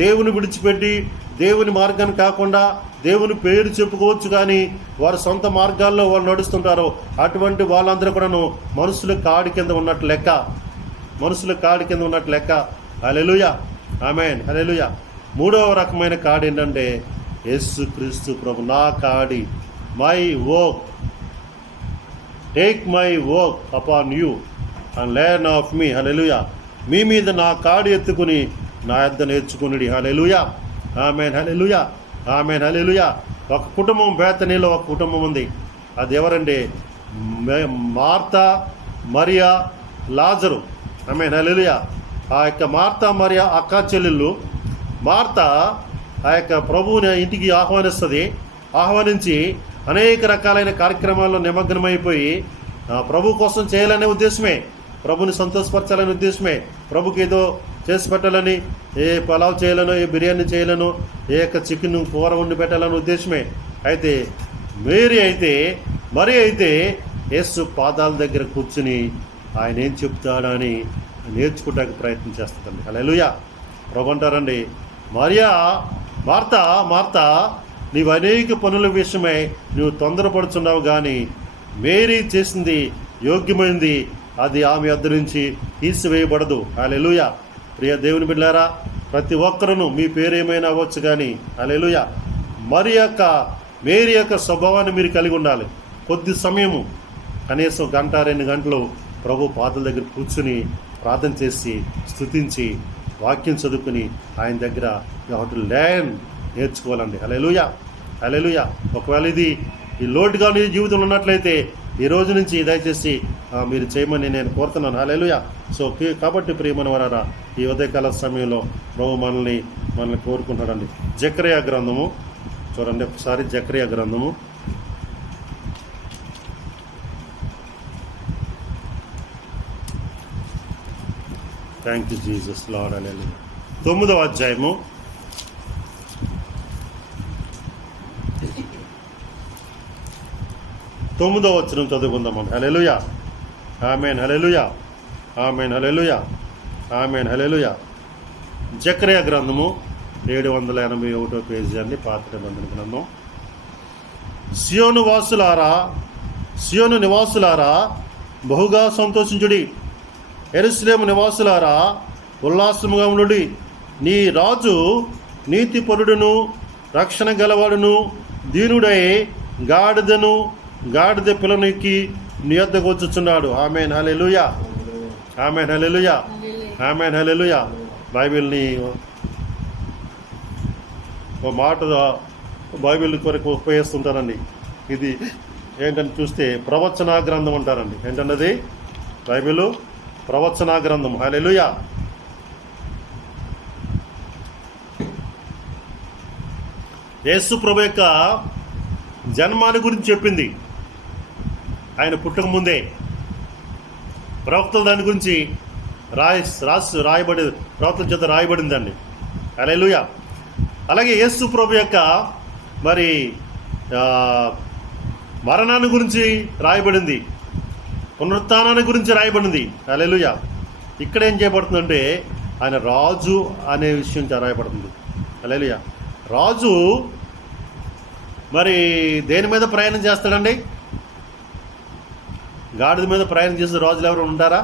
దేవుని విడిచిపెట్టి దేవుని మార్గాన్ని కాకుండా దేవుని పేరు చెప్పుకోవచ్చు, కానీ వారు సొంత మార్గాల్లో వాళ్ళు నడుస్తుంటారు. అటువంటి వాళ్ళందరూ కూడాను మనుషుల కాడి కింద ఉన్నట్టు లెక్క. మనుషుల కాడి కింద ఉన్నట్టు లెక్క. హల్లెలూయా, ఆమేన్, హల్లెలూయా. మూడవ రకమైన కాడి ఏంటంటే యేసుక్రీస్తు ప్రభు నా కాడి, my work, take my work upon you and learn of me. హల్లెలూయా. మీ మీద నా కాడి ఎత్తుకుని నా యొద్ద నేర్చుకుని. హల్లెలూయా, ఆమేన్, హల్లెలూయా, ఆమేన్, హల్లెలూయా. ఒక కుటుంబం, బేతనీలో ఒక కుటుంబం ఉంది. అది ఎవరండి? మార్తా, మరియా, లాజరు. ఆమేన్, హల్లెలూయా. ఆ యొక్క మార్తా మరియా అక్క చెల్లెళ్ళు. మార్తా ఆ యొక్క ప్రభువుని ఇంటికి ఆహ్వానించి అనేక రకాలైన కార్యక్రమాల్లో నిమగ్నమైపోయి ప్రభు కోసం చేయాలనే ఉద్దేశమే, ప్రభుని సంతోషపరచాలనే ఉద్దేశమే, ప్రభుకి ఏదో చేసి పెట్టాలని, ఏ పలావ్ చేయాలనో, ఏ బిర్యానీ చేయాలనో, ఏ యొక్క చికెన్ కూర వండి పెట్టాలనే ఉద్దేశమే. అయితే మరి అయితే యేసు పాదాల దగ్గర కూర్చుని ఆయన ఏం చెప్తాడని నేర్చుకోవడానికి ప్రయత్నం చేస్తుందండి. హల్లెలూయా. ప్రభు అంటారండి, మార్తా నీవు అనేక పనుల విషయమై నువ్వు తొందరపడుచున్నావు, కానీ మేరీ చేసింది యోగ్యమైంది, అది ఆమె వద్ద నుంచి తీసివేయబడదు. హల్లెలూయా. ప్రియ దేవుని బిడ్డలారా, ప్రతి ఒక్కరూ మీ పేరు ఏమైనా అవ్వచ్చు, కానీ హల్లెలూయా మేరీ యొక్క స్వభావాన్ని మీరు కలిగి ఉండాలి. కొద్ది సమయము, కనీసం 1-2 గంటలు ప్రభు పాదాల దగ్గర కూర్చుని ప్రార్థన చేసి స్తుతించి వాక్యం చదువుకుని ఆయన దగ్గర నేర్చుకోవాలండి. హల్లెలూయా, హల్లెలూయా. ఒకవేళ ఇది ఈ లోటుగా నీ జీవితంలో ఉన్నట్లయితే ఈ రోజు నుంచి దయచేసి మీరు చేయమని నేను కోరుతున్నాను. హల్లెలూయా. సో కాబట్టి ప్రియమైన వారా, ఈ ఉదయకాల సమయంలో ప్రభు మనల్ని కోరుకుంటాడండి. జకర్యా గ్రంథము చూడండి ఒకసారి. జకర్యా గ్రంథము థ్యాంక్ యూ జీసస్ లార్డ్. హల్లెలూయా. 9వ అధ్యాయము 9వ వచనం చదువుకుందామండి. హల్లెలూయా, ఆమేన్, హల్లెలూయా, ఆమేన్, హల్లెలూయా, ఆమేన్, హల్లెలూయా. జకర్యా గ్రంథము 781వ పేజీ అండి, పాత నిబంధన గ్రంథం. సియోను నివాసులారా బహుగా సంతోషించుడి, యెరూషలేము నివాసులారా ఉల్లాసముగా ఉండుడి. నీ రాజు నీతిపరుడును రక్షణ గలవాడును దీనుడై గాడిద పిల్లనికి నీ యొద్దకు వచ్చుచున్నాడు. ఆమేన్, హల్లెలూయా, ఆమేన్, హల్లెలూయా, ఆమేన్, హల్లెలూయా. బైబిల్ని ఒక మాట బైబిల్ కొరకు ఉపయోగిస్తుంటారండి. ఇది ఏంటని చూస్తే ప్రవచన గ్రంథం అంటారండి. ఏంటన్నది? బైబిల్ ప్రవచన గ్రంథం. హల్లెలూయా. యేసు ప్రభు యొక్క జన్మాన్ని గురించి చెప్పింది. ఆయన పుట్టక ముందే ప్రవక్తలు దాని గురించి ప్రవక్తల చేత రాయబడిందండి. హల్లెలూయా. అలాగే యేసు ప్రభు యొక్క మరణాన్ని గురించి రాయబడింది, పునరుత్థానాన్ని గురించి రాయబడింది. హల్లెలూయా. ఇక్కడ ఏం చేయబడుతుందంటే ఆయన రాజు అనే విషయం రాయబడుతుంది. హల్లెలూయా. రాజు దేని మీద ప్రయాణం చేస్తాడండి? గాడిద మీద ప్రయాణం చేసే రాజులు ఎవరు ఉంటారా?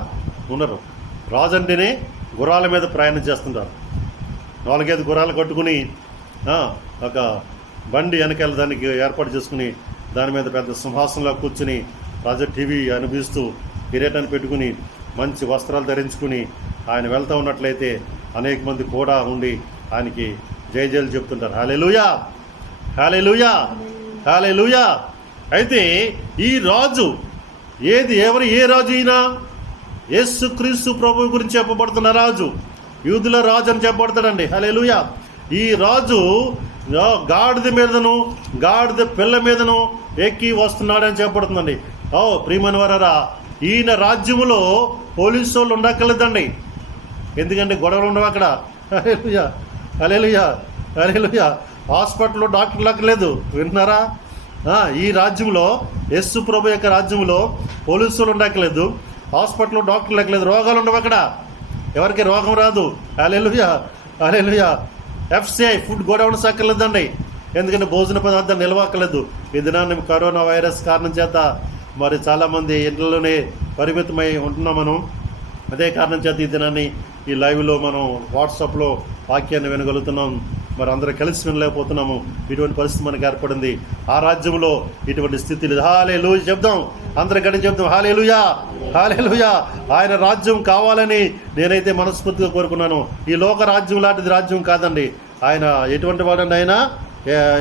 ఉండరు. రాజు అంటేనే గుర్రాల మీద ప్రయాణం చేస్తుంటారు. 4-5 గుర్రాలు కట్టుకుని ఒక బండి వెనకాల దానికి ఏర్పాటు చేసుకుని దాని మీద పెద్ద సింహాసనంలో కూర్చుని రాజు టీవీ అనిపిస్తూ కిరీటాన్ని పెట్టుకుని మంచి వస్త్రాలు ధరించుకుని ఆయన వెళ్తూ ఉన్నట్లయితే అనేక మంది కూడా ఉండి ఆయనకి జయజయలు చెప్తుంటారు. హల్లెలూయా, హల్లెలూయా, హల్లెలూయా. అయితే ఈ రాజు ఏ రాజు అయినా యేసుక్రీస్తు ప్రభు గురించి చెప్పబడుతున్న రాజు, యూదుల రాజు అని చెప్పబడతాడండి. హల్లెలూయా. ఈ రాజు గాడిద మీదను గాడిద పిల్ల మీదను ఎక్కి వస్తున్నాడని చెప్పబడుతుందండి. ప్రియమైన వారారా, ఈయన రాజ్యములో పోలీసు వాళ్ళు ఉండక్కర్లేదండి. ఎందుకంటే గొడవలు ఉండవు అక్కడ. హల్లెలూయా, హల్లెలూయా, హల్లెలూయా. హాస్పిటల్లో డాక్టర్లు అక్కర్లేదు. వింటున్నారా? ఈ రాజ్యంలో, యేసు ప్రభు యొక్క రాజ్యంలో పోలీసులు ఉండక్కర్లేదు, హాస్పిటల్లో డాక్టర్లు అక్కర్లేదు, రోగాలు ఉండవు అక్కడ. ఎవరికి రోగం రాదు. హల్లెలూయా, హల్లెలూయా. FCI ఫుడ్ గోడౌన్స్ అక్కర్లేదండి. ఎందుకంటే భోజన పదార్థాలు నిల్వక్కర్లేదు. ఈ దినాన్ని కరోనా వైరస్ కారణం చేత మరి చాలామంది ఇంట్లోనే పరిమితమై ఉంటున్నాం మనం. అదే కారణం చేత ఈ దినాన్ని ఈ లైవ్లో మనం వాట్సాప్లో వాక్యాన్ని వినగలుగుతున్నాం. మరి అందరూ కలిసి వినలేకపోతున్నాము. ఇటువంటి పరిస్థితి మనకు ఏర్పడింది. ఆ రాజ్యంలో ఇటువంటి స్థితి లేదు. హల్లెలూయా చెప్దాం, అందరి గడి చెప్దాం. హల్లెలూయా, హల్లెలూయా. ఆయన రాజ్యం కావాలని నేనైతే మనస్ఫూర్తిగా కోరుకున్నాను. ఈ లోక రాజ్యం లాంటిది రాజ్యం కాదండి. ఆయన ఎటువంటి వాడండి?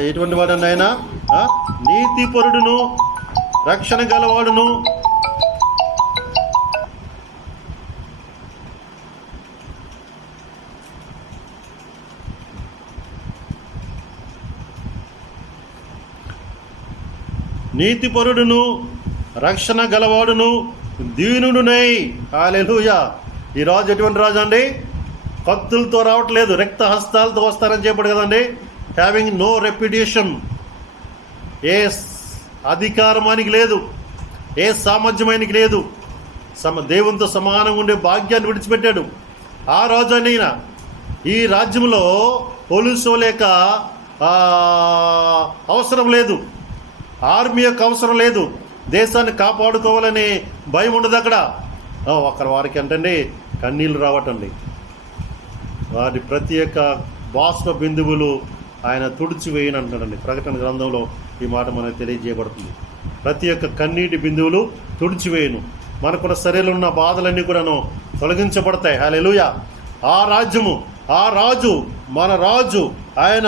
ఎటువంటి వాడండి? ఆయన నీతిపరుడును, రక్షణ గలవాడును, నీతిపరుడును, రక్షణ గలవాడును, దీనుడునై. హల్లెలూయా. ఈ రాజు ఎటువంటి రాజు అండి? కత్తులతో రావట్లేదు, రక్త హస్తాలతో వస్తారని చెప్పాడు కదండి. Having no reputation. ఏ అధికారం ఆయనకి లేదు, ఏ సామర్థ్యం ఆయనకి లేదు. దేవునితో సమానంగా ఉండే భాగ్యాన్ని విడిచిపెట్టాడు. ఆ రాజు అయినా ఈ రాజ్యంలో పోలీసు లేక అవసరం లేదు, ఆర్మీ యొక్క అవసరం లేదు, దేశాన్ని కాపాడుకోవాలని భయం ఉండదు అక్కడ. వారికి ఏంటండి కన్నీళ్ళు రావటండి. వారి ప్రతి ఒక్క బాష్ప బిందువులు ఆయన తుడిచివేయని అంటున్నాడండి. ప్రకటన గ్రంథంలో ఈ మాట మనకు తెలియజేయబడుతుంది. ప్రతి ఒక్క కన్నీటి బిందువులు తుడిచివేయను. మనకున్న శరీరంలో ఉన్న బాధలన్నీ కూడాను తొలగించబడతాయి. హల్లెలూయా. ఆ రాజ్యము, ఆ రాజు, మన రాజు, ఆయన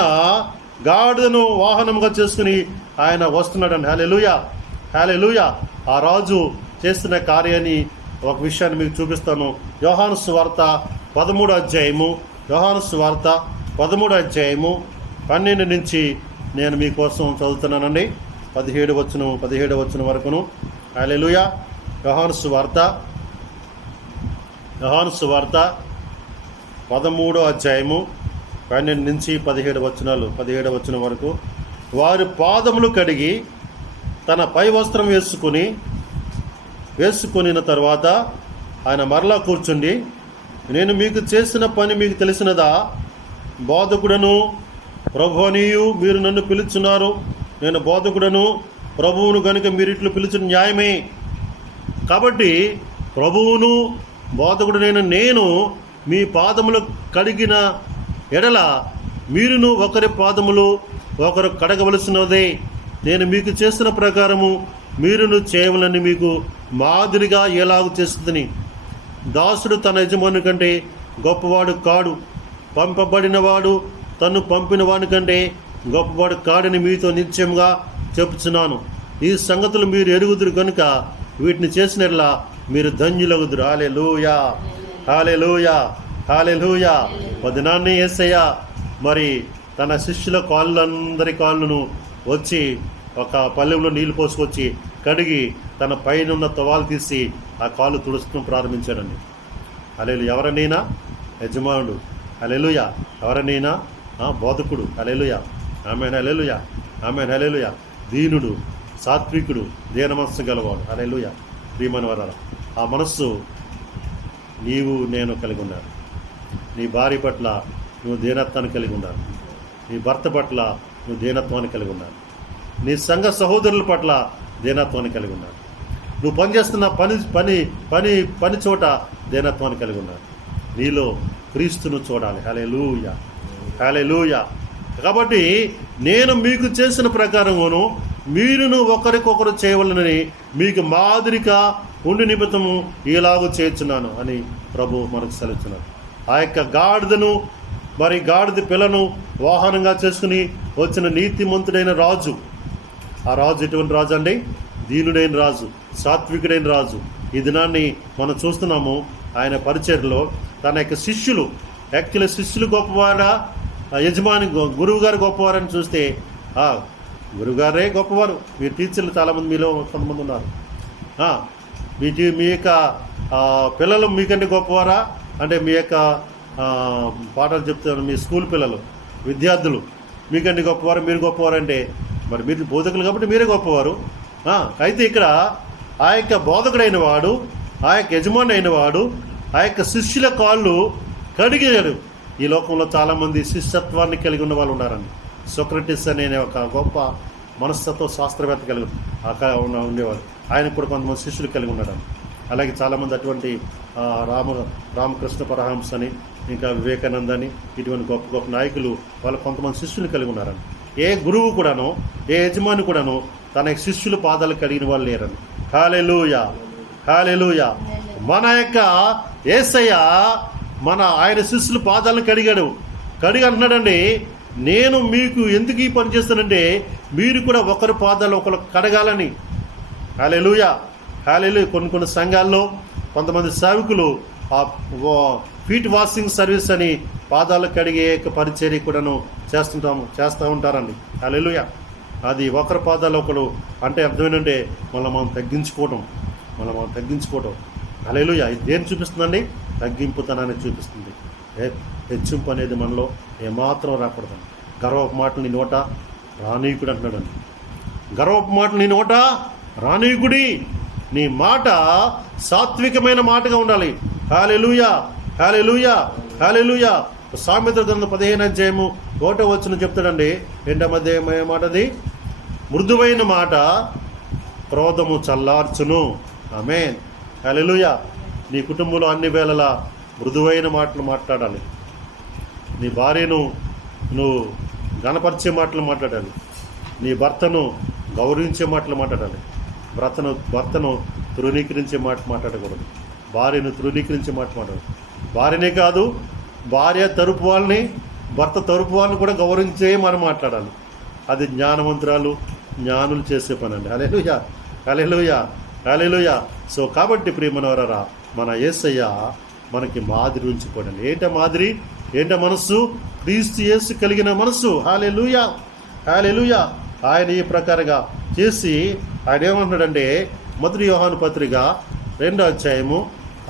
గాడిదను వాహనంగా చేసుకుని ఆయన వస్తున్నాడండి. హల్లెలూయా, హల్లెలూయా. ఆ రాజు చేస్తున్న కార్యాన్ని, ఒక విషయాన్ని మీకు చూపిస్తాను. యోహాను సువార్త 13వ అధ్యాయము, యోహాను సువార్త 13వ అధ్యాయము 12 నుంచి నేను మీకోసం చదువుతున్నానండి. 17వ వచనం వరకును. హల్లెలూయా. యోహాను సువార్త 13వ అధ్యాయము 12 నుంచి 17వ వచనం వరకు. వారి పాదములు కడిగి తన పై వస్త్రం వేసుకొనిన తర్వాత ఆయన మరలా కూర్చుండి, నేను మీకు చేసిన పని మీకు తెలిసినదా? బోధకుడను ప్రభువనియు మీరు నన్ను పిలుచున్నారు. నేను బోధకుడను ప్రభువును గనుక మీరిట్లు పిలుచున్న న్యాయమే. కాబట్టి ప్రభువును బోధకుడనైన నేను మీ పాదములు కడిగిన ఎడల మీరును ఒకరి పాదములు ఒకరు కడగవలసినదే. నేను మీకు చేసిన ప్రకారము మీరును చేయవలని మీకు మాదిరిగా ఎలాగూ చేస్తుందని. దాసుడు తన యజమాని కంటే గొప్పవాడు కాడు, పంపబడినవాడు తను పంపిన వాడి కంటే గొప్పవాడు కాడని మీతో నిశ్చయంగా చెప్పుచున్నాను. ఈ సంగతులు మీరు ఎరుగుదురు కనుక వీటిని చేసినట్లా మీరు ధన్యులగుదురు. హల్లెలూయా, హల్లెలూయా, హల్లెలూయా. వదనాన్ని యేసయ్య మరి తన శిష్యుల కాళ్ళందరి కాళ్ళను వచ్చి ఒక పల్లెంలో నీళ్లు పోసుకొచ్చి కడిగి తన పైన ఉన్న తవాలు తీసి ఆ కాళ్ళు తుడుస్తూ ప్రారంభించాడండి. హల్లెలూయా. ఎవరనైనా యజమానుడు, హల్లెలూయా. ఎవరనైనా బోధకుడు, హల్లెలూయా. ఆమేన్, హల్లెలూయా, ఆమేన్, హల్లెలూయా. దీనుడు, సాత్వికుడు, దీన మనస్సు గలవాడు, హల్లెలూయా. ప్రియమైన వారారా, ఆ మనస్సు నీవు నేను కలిగి ఉన్నాను. నీ భార్య పట్ల నువ్వు దీనత్వాన్ని కలిగి ఉండాలి. నీ భర్త పట్ల నువ్వు దీనత్వాన్ని కలిగి ఉండాలి. నీ సంఘ సహోదరుల పట్ల దీనత్వాన్ని కలిగి ఉండాలి. నువ్వు పనిచేస్తున్న పని చోట దీనత్వాన్ని కలిగి ఉండాలి. నీలో క్రీస్తును చూడాలి. హల్లెలూయా, హల్లెలూయా. కాబట్టి నేను మీకు చేసిన ప్రకారమును మీరును ఒకరికొకరు చేయవలనని మీకు మాదిరిగా ఉండి నిమిత్తము ఇలాగూ చేర్చున్నాను అని ప్రభు మనకు సెలవుచున్నారు. ఆ యొక్క గాడిదను మరి గాడిద పిల్లను వాహనంగా చేసుకుని వచ్చిన నీతిమంతుడైన రాజు. ఆ రాజు ఎటువంటి రాజు అండి? దీనుడైన రాజు, సాత్వికుడైన రాజు. ఈ దినాన్ని మనం చూస్తున్నాము. ఆయన పరిచర్లో తన యొక్క శిష్యులు, యాక్చువల్లీ శిష్యులు గొప్పవాడా యజమాని గురువు గారు గొప్పవారని చూస్తే గురువుగారే గొప్పవారు. మీరు టీచర్లు చాలామంది మీలో కొంతమంది ఉన్నారు. మీ యొక్క పిల్లలు మీకంటే గొప్పవారా అంటే మీ యొక్క పాఠాలు చెప్తున్నారు మీ స్కూల్ పిల్లలు విద్యార్థులు మీకంటే గొప్పవారు, మీరు గొప్పవారంటే మరి మీరు బోధకులు కాబట్టి మీరే గొప్పవారు. అయితే ఇక్కడ ఆ యొక్క బోధకుడైన వాడు, ఆ యొక్క యజమాని అయిన వాడు ఆ యొక్క శిష్యుల కాళ్ళు కడిగాడు. ఈ లోకంలో చాలామంది శిష్యత్వాన్ని కలిగి ఉన్న వాళ్ళు ఉన్నారండి. సోక్రటిస్ అనే ఒక గొప్ప మనస్తత్వ శాస్త్రవేత్త కలిగి ఉండేవారు. ఆయనకు కూడా కొంతమంది శిష్యులు కలిగి ఉన్నాడు. అలాగే చాలామంది అటువంటి రామకృష్ణ పరహంస అని, ఇంకా వివేకానంద అని, ఇటువంటి గొప్ప గొప్ప నాయకులు వాళ్ళు కొంతమంది శిష్యులు కలిగి ఉన్నారని. ఏ గురువు కూడాను, ఏ యజమాని కూడాను తన శిష్యుల పాదాలు కడిగిన వాళ్ళు లేరని. హల్లెలూయా, హల్లెలూయా. మన యొక్క యేసయ్య ఆయన శిష్యుల పాదాలను కడిగి అంటున్నాడండి, నేను మీకు ఎందుకు ఈ పని చేస్తానంటే మీరు కూడా ఒకరి పాదాలు ఒకరు కడగాలని. హల్లెలూయా, హల్లెలూయా. కొన్ని సంఘాల్లో కొంతమంది సేవకులు ఫీట్ వాషింగ్ సర్వీస్ అని పాదాలు కడిగే పరిచర్య కూడాను చేస్తూ ఉంటారండి. హల్లెలూయా. అది ఒకరి పాదాలు ఒకరు అంటే అర్థం ఏంటంటే మనం తగ్గించుకోవటం. హల్లెలూయా. ఇది దేన్ని చూపిస్తుందండి? తగ్గింపుతనాన్ని చూపిస్తుంది. హెచ్చింపు అనేది మనలో ఏమాత్రం రాకూడదు. గర్వపు మాటలు నీ నోట రానీకుడు అంటున్నాడండి. గర్వపు మాటలు నీ నోట రానీకుడి, నీ మాట సాత్వికమైన మాటగా ఉండాలి. హల్లెలూయా, హల్లెలూయా, హల్లెలూయా. సామెతల గ్రంథం 15వ అధ్యాయము 1వ వచనం చెప్తాడండి. ఏంటో మాటది? మృదువైన మాట క్రోధము చల్లార్చును. ఆమేన్, హల్లెలూయా. నీ కుటుంబంలో అన్ని వేళలా మృదువైన మాటలు మాట్లాడాలి. నీ భార్యను నువ్వు గణపరిచే మాటలు మాట్లాడాలి. నీ భర్తను గౌరవించే మాటలు మాట్లాడాలి. భర్తను తృణీకరించే మాట్లాడకూడదు. భార్యను తృణీకరించే మాట్లాడాలి. భార్యనే కాదు, భార్య తరపు వాళ్ళని, భర్త తరపు వాళ్ళని కూడా గౌరవించే మనం మాట్లాడాలి. అది జ్ఞానులు చేసే పని అండి. హల్లెలూయా, హల్లెలూయా, హల్లెలూయా. సో కాబట్టి ప్రియమైనవారా, మన యేసయ్య మనకి మాదిరి ఉంచిపోడండి. మాదిరి? మనస్సు? క్రీస్తు యేసు కలిగిన మనస్సు. హల్లెలూయా, హల్లెలూయా. ఆయన ఈ ప్రకారంగా చేసి ఆయన ఏమంటున్నాడంటే, మొదటి యోహాను పత్రిక 2వ అధ్యాయము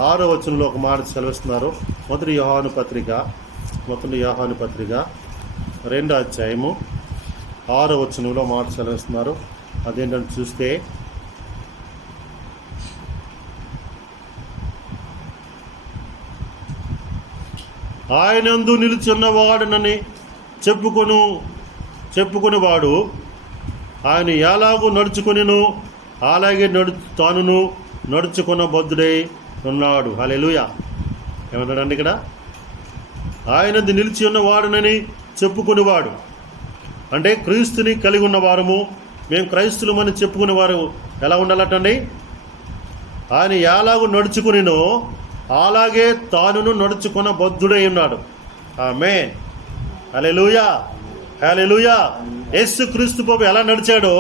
6వ వచనంలో ఒక మాట సెలవిస్తున్నారు. మొదటి యోహాను పత్రిక 2వ అధ్యాయము 6వ వచనంలో మాట సెలవిస్తున్నారు. అదేంటంటే చూస్తే, ఆయనందు నిలుచున్నవాడునని చెప్పుకునేవాడు ఆయన ఎలాగూ నడుచుకొనిను అలాగే తానును నడుచుకున్న బద్ధుడై ఉన్నాడు. హల్లెలూయా. ఏమన్నాడండి ఇక్కడ? ఆయనందు నిలిచి ఉన్నవాడునని చెప్పుకునేవాడు అంటే క్రీస్తుని కలిగి ఉన్నవారము, మేము క్రైస్తులమని చెప్పుకునేవారు ఎలా ఉండాలటండి? ఆయన ఎలాగూ నడుచుకునినో అలాగే తానును నడుచుకున్న బద్ధుడై ఉన్నాడు. ఆమేన్, హల్లెలూయా, హల్లెలూయా. యేసు క్రీస్తు ప్రభు ఎలా నడిచాడో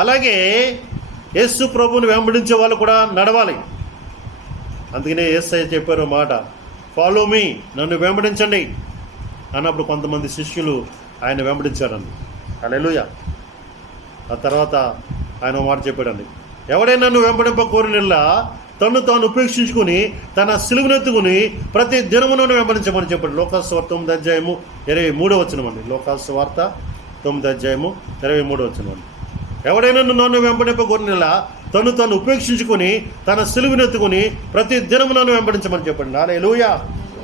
అలాగే యేసు ప్రభువుని వెంబడించే వాళ్ళు కూడా నడవాలి. అందుకనే యేసయ్య చెప్పారు మాట, ఫాలో మీ, నన్ను వెంబడించండి అన్నప్పుడు కొంతమంది శిష్యులు ఆయన వెంబడించాడండి. హల్లెలూయా. ఆ తర్వాత ఆయన మాట చెప్పాడండి, ఎవడైనా నన్ను వెంబడింప కోరినలా తను తాను ఉపేక్షించుకుని తన సిలువనెత్తుకుని ప్రతి దినమును వెంబడించమని చెప్పాడు. లోకాసు వార్త 9వ అధ్యాయము 23వ వచనం అండి. లోకాసు వార్త 9వ అధ్యాయము 23వ వచనం అండి. ఎవడైనా నన్ను వెంబడింప కోరినలా తను తాను ఉపేక్షించుకుని తన సిలువనెత్తుకుని ప్రతి దినము నన్ను వెంబడించమని చెప్పండి. హల్లెలూయా.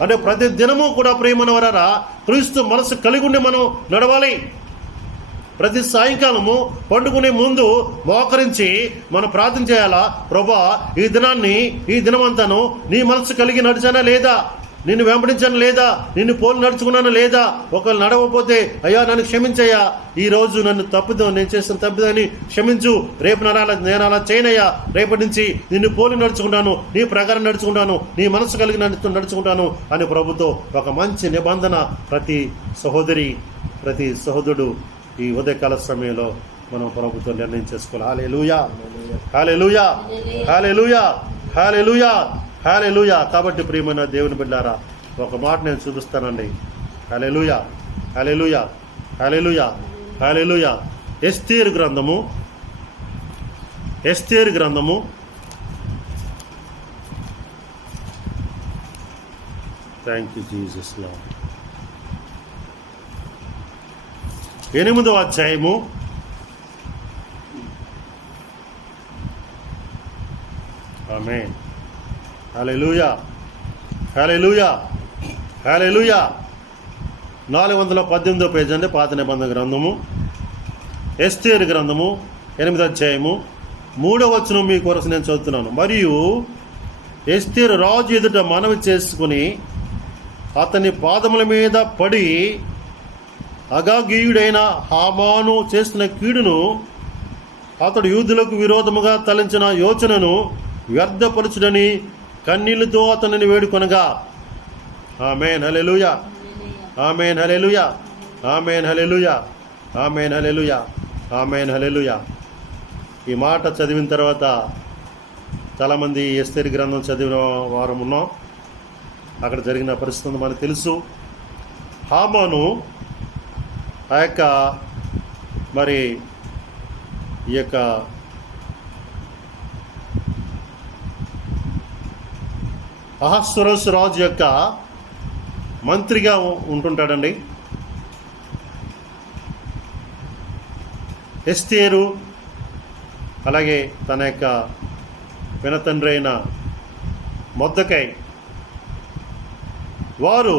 అంటే ప్రతి దినము కూడా ప్రియమైనవారా క్రీస్తు మనసు కలిగి ఉండి మనం నడవాలి. ప్రతి సాయంకాలము పండుకునే ముందు మోకరించి మనం ప్రార్థన చేయాలా, ప్రభా ఈ దినమంతాను నీ మనసు కలిగి నడిచానా లేదా, నిన్ను వెంబడించాను లేదా, నిన్ను పోలి నడుచుకున్నాను లేదా, ఒకవేళ నడవకపోతే అయ్యా నన్ను క్షమించయ్యా, ఈరోజు నేను చేసిన తప్పిదాన్ని క్షమించు, రేపు నేను అలా చేయనయ్యా, రేపటి నుంచి నిన్ను పోలి నడుచుకుంటాను, నీ ప్రకారం నడుచుకుంటాను, నీ మనసు కలిగి నడుచుకుంటాను అని ప్రభుతో ఒక మంచి నిబంధన ప్రతి సహోదరుడు ఈ ఉదయకాల సమయంలో మనం ప్రభుత్వం నిర్ణయం చేసుకోవాలి. హల్లెలూయా, హల్లెలూయా, హల్లెలూయా, హల్లెలూయా, హల్లెలూయా. కాబట్టి ప్రియమైన దేవుని బిడ్డలారా, ఒక మాట నేను చూపిస్తానండి. హల్లెలూయా. హల్లెలూయా, హల్లెలూయా, హల్లెలూయా. ఎస్తేరు గ్రంథము థ్యాంక్ యూ జీసస్ లార్డ్. 8వ అధ్యాయము ఆమేన్. హల్లెలూయా, హల్లెలూయా, హల్లెలూయా. 418వ పేజీ అండి, పాత నిబంధన గ్రంథము, ఎస్తేరు గ్రంథము 8వ అధ్యాయము 3వ వచనం మీ కొరకు నేను చదువుతున్నాను. మరియు ఎస్తేరు రాజు ఎదుట మనవి చేసుకుని అతని పాదముల మీద పడి అగాగీయుడైన హామాను చేస్తున్న కీడును, అతడు యూదులకు విరోధముగా తలంచిన యోచనను వ్యర్థపరచుడని కన్నీళ్లతో అతనిని వేడుకొనగా. ఆమేన్, హల్లెలూయా, ఆమేన్, హల్లెలూయా, ఆమేన్, హల్లెలూయా, ఆమేన్, హల్లెలూయా, ఆమేన్, హల్లెలూయా. ఈ మాట చదివిన తర్వాత చాలామంది ఎస్తేరు గ్రంథం చదివిన వారం ఉన్నాం. అక్కడ జరిగిన పరిస్థితి మనకు తెలుసు. హామాను ఆ యొక్క మరి ఈ యొక్క అహస్వరోషు రాజు యొక్క మంత్రిగా ఉంటుంటాడండి. ఎస్తేరు అలాగే తన యొక్క పినతండ్రి అయిన మొర్దెకై వారు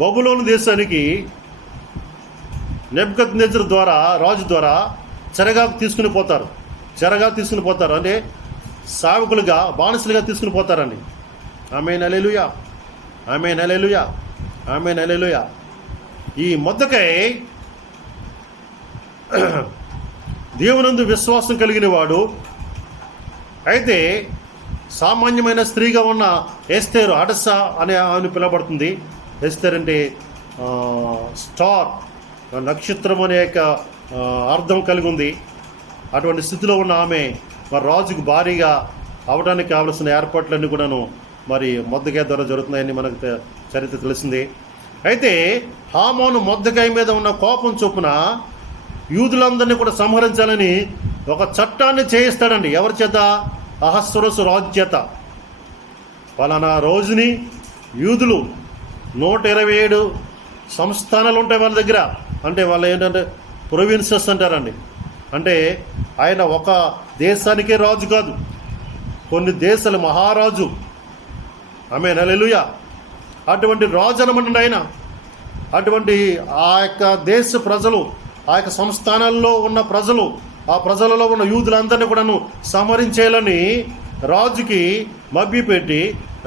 బబులోను దేశానికి నెబుకద్నెజరు ద్వారా, రాజు ద్వారా చెరగా తీసుకుని పోతారు. అంటే సావకులుగా, బానిసలుగా తీసుకుని పోతారండి. ఆమేన్, హల్లెలూయా, ఆమేన్, హల్లెలూయా, ఆమేన్, హల్లెలూయా. ఈ మొర్దెకై దేవునందు విశ్వాసం కలిగిన వాడు. అయితే సామాన్యమైన స్త్రీగా ఉన్న ఎస్తేరు, హడస్సా అనే ఆమెను పిలవబడుతుంది. ఎస్తేరు అంటే స్టార్, నక్షత్రం అనే యొక్క అర్థం కలిగి ఉంది. అటువంటి స్థితిలో ఉన్న ఆమె మరి రాజుకు భారీగా అవడానికి కావలసిన ఏర్పాట్లన్నీ కూడాను మరి మొర్దెకై ద్వారా జరుగుతున్నాయని మనకు చరిత్ర తెలిసింది. అయితే హామాను మొర్దెకై మీద ఉన్న కోపం చొప్పున యూదులందరినీ కూడా సంహరించాలని ఒక చట్టాన్ని చేయిస్తాడండి. ఎవరి చేత? అహస్వరోషు రాజు చేత. పలానా రోజుని యూదులు 127 సంస్థానాలు ఉంటాయి వాళ్ళ దగ్గర. అంటే వాళ్ళు ఏంటంటే ప్రొవిన్సెస్ అంటారండి. అంటే ఆయన ఒక దేశానికే రాజు కాదు, కొన్ని దేశాల మహారాజు. ఆమేన్, హల్లెలూయా. అటువంటి రాజు అనమాట ఆయన. అటువంటి ఆ యొక్క దేశ ప్రజలు, ఆ యొక్క సంస్థానాల్లో ఉన్న ప్రజలు, ఆ ప్రజలలో ఉన్న యూదులందరినీ కూడాను సంహరించేయాలని రాజుకి మభ్యపెట్టి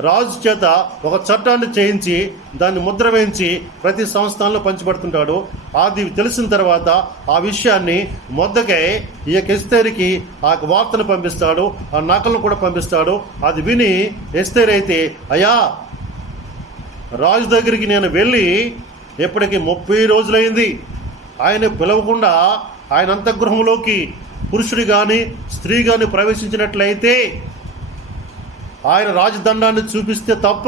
రాజు చేత ఒక చట్టాన్ని చేయించి దాన్ని ముద్ర వేయించి ప్రతి సంస్థానంలో పంచిపెడుతుంటాడు. అది తెలిసిన తర్వాత ఆ విషయాన్ని మొర్దెకై ఈ యొక్క ఎస్తేరుకి ఆ వార్తను పంపిస్తాడు, ఆ నకలను కూడా పంపిస్తాడు. అది విని ఎస్తేరు అయితే, అయ్యా రాజు దగ్గరికి నేను వెళ్ళి ఇప్పటికి 30 రోజులైంది, ఆయన పిలవకుండా ఆయన అంతఃగృహంలోకి పురుషుడు కానీ స్త్రీ కానీ ప్రవేశించినట్లయితే ఆయన రాజదండాన్ని చూపిస్తే తప్ప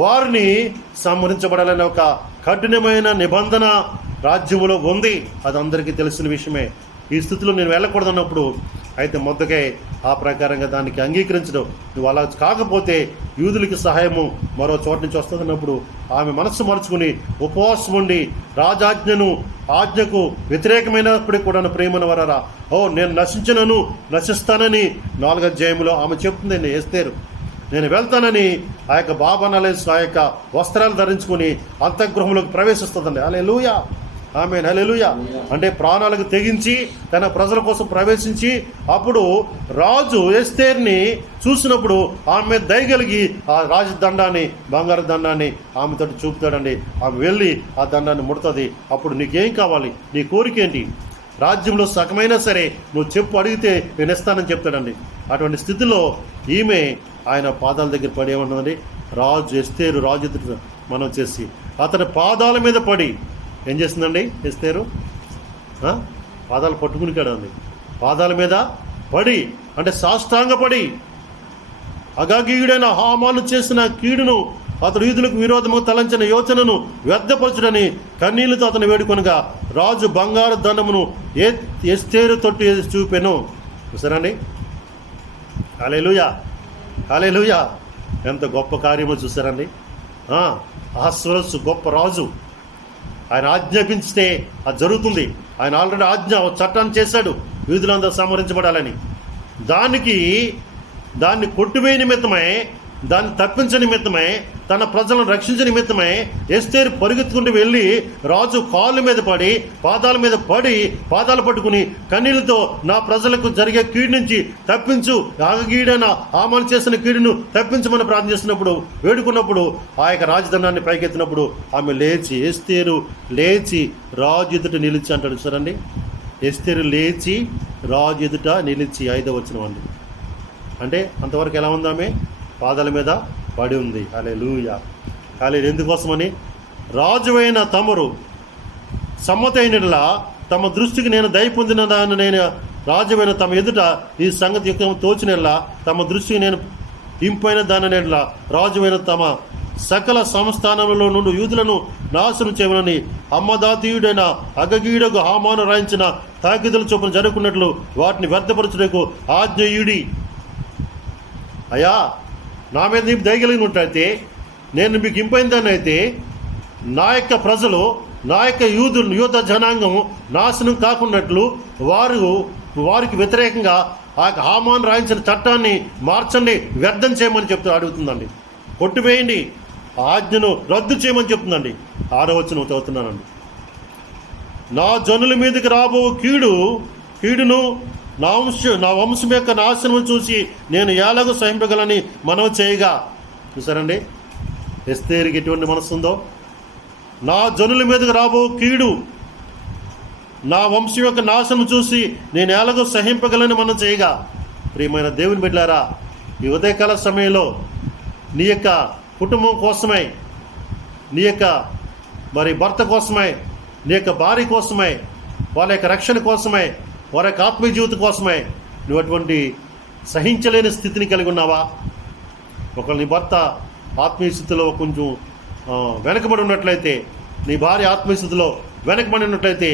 వారిని సంహరించబడాలనే ఒక కఠినమైన నిబంధన రాజ్యములో ఉంది. అది అందరికీ తెలిసిన విషయమే. ఈ స్థితిలో నేను వెళ్ళకూడదన్నప్పుడు అయితే మొర్దెకై ఆ ప్రకారంగా దానికి అంగీకరించడం, నువ్వు అలా కాకపోతే యూదులకి సహాయము మరో చోట నుంచి వస్తుందన్నప్పుడు ఆమె మనస్సు మార్చుకుని ఉపవాసం ఉండి ఆజ్ఞకు వ్యతిరేకమైనప్పటికీ కూడా ప్రేమన వరారా, నేను నశిస్తానని 4వ అధ్యాయంలో ఆమె చెప్తుంది. ఎస్తేరు నేను వెళ్తానని ఆ యొక్క బాబానలేసు ఆ యొక్క వస్త్రాలు ధరించుకుని అంతఃగృహంలోకి ప్రవేశిస్తుందండి. హల్లెలూయా, ఆమేన్, హల్లెలూయా. అంటే ప్రాణాలకు తెగించి తన ప్రజల కోసం ప్రవేశించి అప్పుడు రాజు ఎస్తేర్ని చూసినప్పుడు ఆమె దయగలిగి ఆ రాజదండాన్ని, బంగారు దండాన్ని ఆమెతో చూపుతాడండి. ఆమె వెళ్ళి ఆ దండాన్ని ముడుతుంది. అప్పుడు నీకేం కావాలి, నీ కోరిక ఏంటి, రాజ్యంలో సగమైనా సరే నువ్వు చెప్పు, అడిగితే నేను ఇస్తానని చెప్తాడండి. అటువంటి స్థితిలో ఈమె ఆయన పాదాల దగ్గర పడి ఏమంటుందండి, ఎస్తేరు రాజు ఎదుట మనం చేసి అతని పాదాల మీద పడి ఏం చేస్తుందండి ఎస్తేరు? పాదాలు పట్టుకుని కాడండి, పాదాల మీద పడి అంటే సాష్టాంగపడి అగాగీయుడైన హామాను చేసిన కీడును అతడు యూదులకు విరోధము తలంచిన యోచనను వ్యర్థపరచుడని కన్నీళ్లతో అతను వేడుకొనగా రాజు బంగారు దండమును ఎస్తేరు తొట్టు చూపెను. చూసారండి, హల్లెలూయా, హల్లెలూయా. ఎంత గొప్ప కార్యమో చూసారండి. అహస్వరస్సు గొప్ప రాజు, ఆయన ఆజ్ఞాపించితే అది జరుగుతుంది. ఆయన ఆల్రెడీ చట్టాన్ని చేశాడు యూదులందరూ సంహరించబడాలని. దాన్ని కొట్టివేయ నిమిత్తమై, దాన్ని తప్పించే నిమిత్తమై, తన ప్రజలను రక్షించే నిమిత్తమై ఎస్తేరు పరిగెత్తుకుంటూ వెళ్ళి రాజు కాళ్ళ మీద పడి, పాదాల మీద పడి, పాదాలు పట్టుకుని కన్నీళ్లతో నా ప్రజలకు జరిగే కీడు నుంచి తప్పించు, ఆగగీడైన ఆమలు చేసిన కీడును తప్పించమని ప్రార్థన చేసినప్పుడు, వేడుకున్నప్పుడు ఆ యొక్క రాజదండాన్ని పైకెత్తినప్పుడు ఆమె లేచి, ఎస్తేరు లేచి రాజు ఎదుట నిలిచి అంటాడు. చూడండి, ఎస్తేరు లేచి రాజు ఎదుట నిలిచి. 5వ వచనం అండి. అంటే అంతవరకు ఎలా ఉంది? ఆమె పాదాల మీద పడి ఉంది. హల్లెలూయా, హల్లెలూయా. ఎందుకోసమని? రాజువైన తమరు సమ్మతైనలా తమ దృష్టికి నేను దయ పొందిన దాన్ని, నేను రాజువైన తమ ఎదుట ఈ సంగతి యొక్క తోచినలా తమ దృష్టికి నేను ఇంపైన దాని రాజువైన తమ సకల సంస్థానంలో నుండి యూదులను నాశనం చేయమని అమ్మదాతీయుడైన అగగీడకు హామాను రాయించిన తాకిదుల చొప్పున జరుగుతున్నట్లు వాటిని వ్యర్థపరచుటకు ఆజ్ఞయుడి. అయ్యా, నా మీద నీకు దయగలిగిన ఉన్నట్లయితే, నేను మీకు ఇంపైన దాన్ని అయితే, నా యొక్క ప్రజలు, నా యొక్క యూద జనాంగం నాశనం కాకున్నట్లు వారికి వ్యతిరేకంగా ఆ యొక్క హామాను రాయించిన చట్టాన్ని మార్చండి, వ్యర్థం చేయమని అడుగుతుందండి. కొట్టివేయండి, ఆజ్ఞను రద్దు చేయమని చెప్తుందండి. 6వ వచనం చదువుతున్నానండి. నా జనుల మీదకి రాబో కీడును నా వంశం యొక్క నాశనం చూసి నేను ఎలాగో సహింపగలని మనం చేయగా. చూసారండి, ఎస్తేరుకి ఎటువంటి మనసు ఉందో. నా జనుల మీదకి రాబో కీడు, నా వంశం యొక్క నాశనం చూసి నేను ఎలాగో సహింపగలని మనం చేయగా. ప్రియమైన దేవుని బిడ్డలారా, ఈ ఉదయకాల సమయంలో నీ యొక్క కుటుంబం కోసమై, నీ యొక్క భర్త కోసమై, నీ యొక్క భార్య కోసమై, వాళ్ళ యొక్క రక్షణ కోసమై, వారి యొక్క ఆత్మీయ జీవితం కోసమై నువ్వు అటువంటి సహించలేని స్థితిని కలిగి ఉన్నావా? ఒకవేళ నీ భర్త ఆత్మీయ స్థితిలో కొంచెం వెనకబడి ఉన్నట్లయితే, నీ భార్య ఆత్మీయ స్థితిలో వెనకబడి ఉన్నట్లయితే,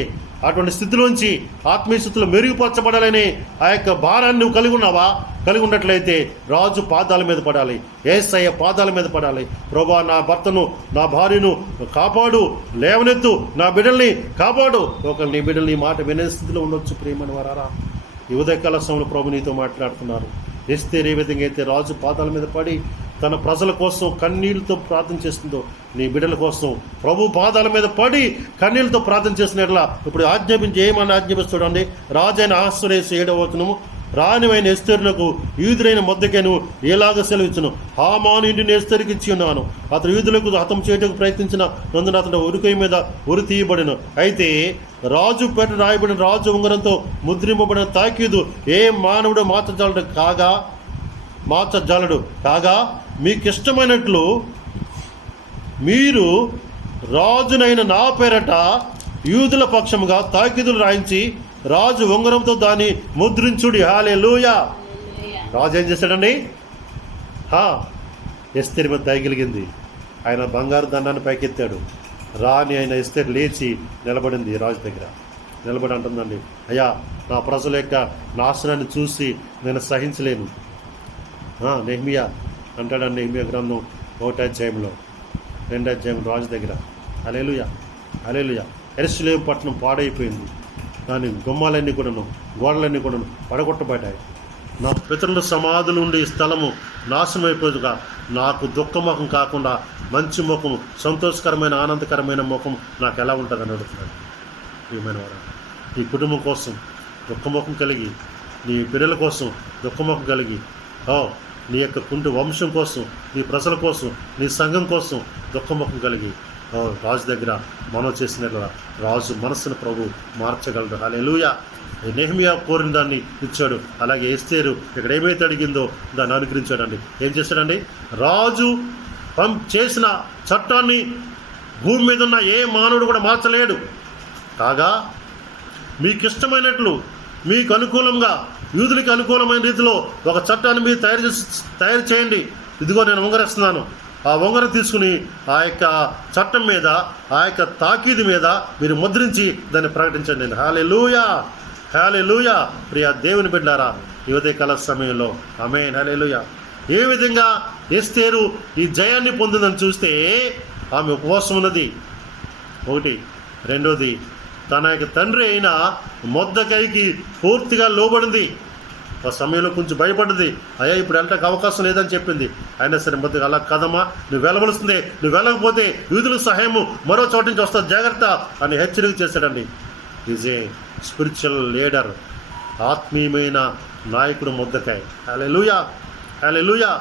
అటువంటి స్థితిలోంచి ఆత్మీయ స్థితిలో మెరుగుపరచబడాలని ఆ యొక్క భారాన్ని నువ్వు కలిగి ఉన్నావా? కలిగి ఉన్నట్లయితే రాజు పాదాల మీద పడాలి, యేసయ్య పాదాల మీద పడాలి. ప్రభువా, నా భర్తను, నా భార్యను కాపాడు, లేవనెత్తు, నా బిడ్డల్ని కాపాడు. ఒకళ్ళు నీ బిడ్డల్ని మాట వినే స్థితిలో ఉండొచ్చు. ప్రియమైన వారారా, ఈ ఉదయకాల సమయంలో ప్రభు నీతో మాట్లాడుతున్నారు. ఎస్తేరు ఏ విధంగా అయితే రాజు పాదాల మీద పడి తన ప్రజల కోసం కన్నీళ్ళతో ప్రార్థన చేస్తుందో, నీ బిడ్డల కోసం ప్రభు పాదాల మీద పడి కన్నీళ్ళతో ప్రార్థన చేసినట్లా ఇప్పుడు ఏమని ఆజ్ఞాపిస్తాడు అండి? రాజైన అహస్వేరోషు 7వ వచనము, రాణివైన ఎస్తేరునకు యూదులైన మొర్దెకైను ఎలాగ సెలవిచ్చును, హామాను ఇంటిని ఎస్తేరుకి ఇచ్చి ఉన్నాను. అతడు యూదులకు హతం చేయటకు ప్రయత్నించిన నందున అతడు ఉరికై మీద ఉరి తీయబడిను. అయితే రాజు పేట రాయబడిన రాజు ఉంగరంతో ముద్రింపబడిన తాకీదు ఏ మానవుడు మార్చజాలడు కాగా మీకిష్టమైనట్లు మీరు రాజునైన నా పేరట యూదుల పక్షముగా తాకీదులు రాయించి రాజు ఉంగరంతో దాన్ని ముద్రించుడి. హల్లెలూయా. రాజు ఏం చేశాడండి? ఎస్తేరు మీద దయగలిగింది. ఆయన బంగారు దండాన్ని పైకెత్తాడు. రాణి అయిన ఎస్తేరు లేచి నిలబడింది రాజు దగ్గర. నిలబడి అంటుందండి, అయ్యా, నా ప్రజల యొక్క నాశనాన్ని చూసి నేను సహించలేను. నెహ్మియా అంటాడండి, నెహ్మియా గ్రంథం 1వ అధ్యాయంలో 2వ అధ్యాయం రాజు దగ్గర. హల్లెలూయా, హల్లెలూయా. యెరూషలేము పట్టణం పాడైపోయింది. దాని గుమ్మాలన్నీ కూడాను, గోడలన్నీ కూడాను పడగొట్టబడ్డాయి. నా పితరుల సమాధులు ఉండే స్థలము నాశనమైపోదుగా నాకు దుఃఖముఖం కాకుండా మంచి ముఖం, సంతోషకరమైన ఆనందకరమైన ముఖం నాకు ఎలా ఉంటుందని అడుగుతున్నాడు. ప్రియమైన వారు, నీ కుటుంబం కోసం దుఃఖముఖం కలిగి, నీ పిల్లల కోసం దుఃఖముఖం కలిగి, నీ యొక్క వంశం కోసం, నీ ప్రజల కోసం, నీ సంఘం కోసం దుఃఖముఖం కలిగి రాజు దగ్గర మనం చేసిన రాజు మనస్సును ప్రభు మార్చగలడు. హల్లెలూయా. నెహెమియా కోరిన దాన్ని ఇచ్చాడు. అలాగే ఎస్తేరు ఇక్కడ ఏమైతే అడిగిందో దాన్ని అనుగ్రహించాడండి. ఏం చేశాడండి? రాజు చేసిన చట్టాన్ని భూమి మీద ఉన్న ఏ మానవుడు కూడా మార్చలేడు. కాగా మీకు ఇష్టమైనట్లు, మీకు అనుకూలంగా, యూదులకి అనుకూలమైన రీతిలో ఒక చట్టాన్ని మీరు తయారు చేయండి. ఇదిగో నేను ఉంగరేస్తున్నాను, ఆ ఉంగరం తీసుకుని ఆ యొక్క చట్టం మీద, ఆ యొక్క తాకీదు మీద మీరు ముద్రించి దాన్ని ప్రకటించండి. హల్లెలూయా, హల్లెలూయా. ప్రియ దేవుని బిడ్డారా, ఈ ఉదయకాల సమయంలో ఆమేన్, హల్లెలూయా. ఏ విధంగా ఎస్తేరు ఈ జయాన్ని పొందిందని చూస్తే ఆమె ఉపవాసం ఉన్నది ఒకటి. రెండోది, తన యొక్క తండ్రి అయిన మొర్దెకైకి పూర్తిగా లోబడింది. ఆ సమయంలో కొంచెం భయపడింది, అయ్యా ఇప్పుడు వెళ్ళటానికి అవకాశం లేదని చెప్పింది. అయినా సరే మొదటి అలా కదమ్మా, నువ్వు వెళ్ళవలసిందే, నువ్వు వెళ్ళకపోతే యూదులకు సహాయము మరో చోట నుంచి వస్తా, జాగ్రత్త అని హెచ్చరిక చేశాడండి. ఈజ్ ఏ స్పిరిచువల్ లీడర్, ఆత్మీయమైన నాయకుడు మొర్దెకై. హల్లెలూయా, హల్లెలూయా,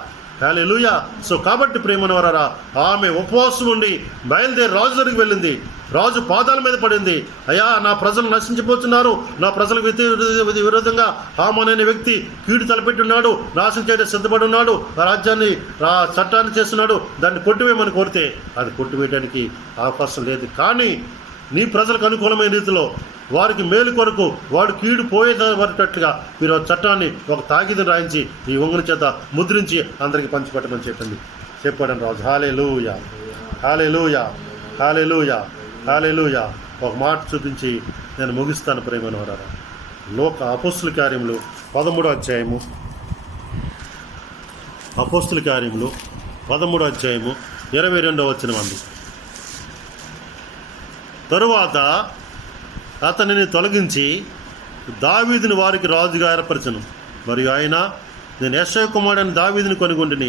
హల్లెలూయా. సో కాబట్టి ప్రియమైన వారా, ఆమె ఉపవాసం ఉండి బయలుదేరి రాజు దగ్గరికి వెళ్ళింది. రాజు పాదాల మీద పడింది. అయ్యా, నా ప్రజలు నశించిపోతున్నారు, నా ప్రజలకు విరోధంగా హామాన్ అనే వ్యక్తి కీడు తలపెట్టున్నాడు, నాశనం చేయడం సిద్ధపడి ఉన్నాడు, ఆ రాజ్యాన్ని ఆ చట్టాన్ని చేస్తున్నాడు, దాన్ని కొట్టివేయమని కోరితే అది కొట్టివేయడానికి అవకాశం లేదు. కానీ నీ ప్రజలకు అనుకూలమైన రీతిలో వారికి మేలు కొరకు వాడు కీడు పోయేటట్లుగా మీరు చట్టాన్ని ఒక తాకిదని రాయించి ఈ ఉంగరం చేత ముద్రించి అందరికీ పంచిపెట్టమని చెప్పాడని రాజు. హల్లెలూయా, హల్లెలూయా, హల్లెలూయా, హల్లెలూయా. ఒక మాట చూపించి నేను ముగిస్తాను ప్రియమైన వారా. అపోస్తుల కార్యములు 13వ అధ్యాయము, అపోస్తుల కార్యములు 13వ అధ్యాయము 22వ వచనం అంది. తరువాత అతనిని తొలగించి దావీదుని వారికి రాజుగా ఏర్పరచను. మరియు ఆయన, నేను యెషయా కుమారుడైన దావీదుని కొనుగొంటిని,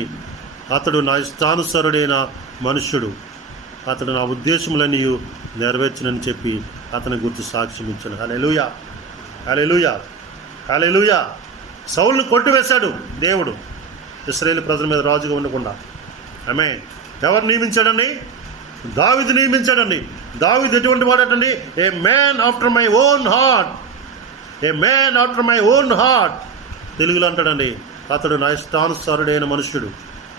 అతడు నా ఇష్టానుసారుడైన మనుష్యుడు, అతడు నా ఉద్దేశములన్నీ నెరవేర్చునని చెప్పి అతని గురించి సాక్ష్యం ఇచ్చాను. హల్లెలూయా, హల్లెలూయా, హల్లెలూయా. సౌలును కొట్టివేశాడు దేవుడు, ఇశ్రాయేలు ప్రజల మీద రాజుగా ఉండకుండా. ఆమేన్. ఎవరు నియమించాడండి? దావీదు నియమించాడండి. దావీదు ఎటువంటి వాడటండి? A man after my own heart, a man after my own heart. తెలుగులో అంటాడండి, అతడు నా ఇష్టానుసారుడైన మనుష్యుడు,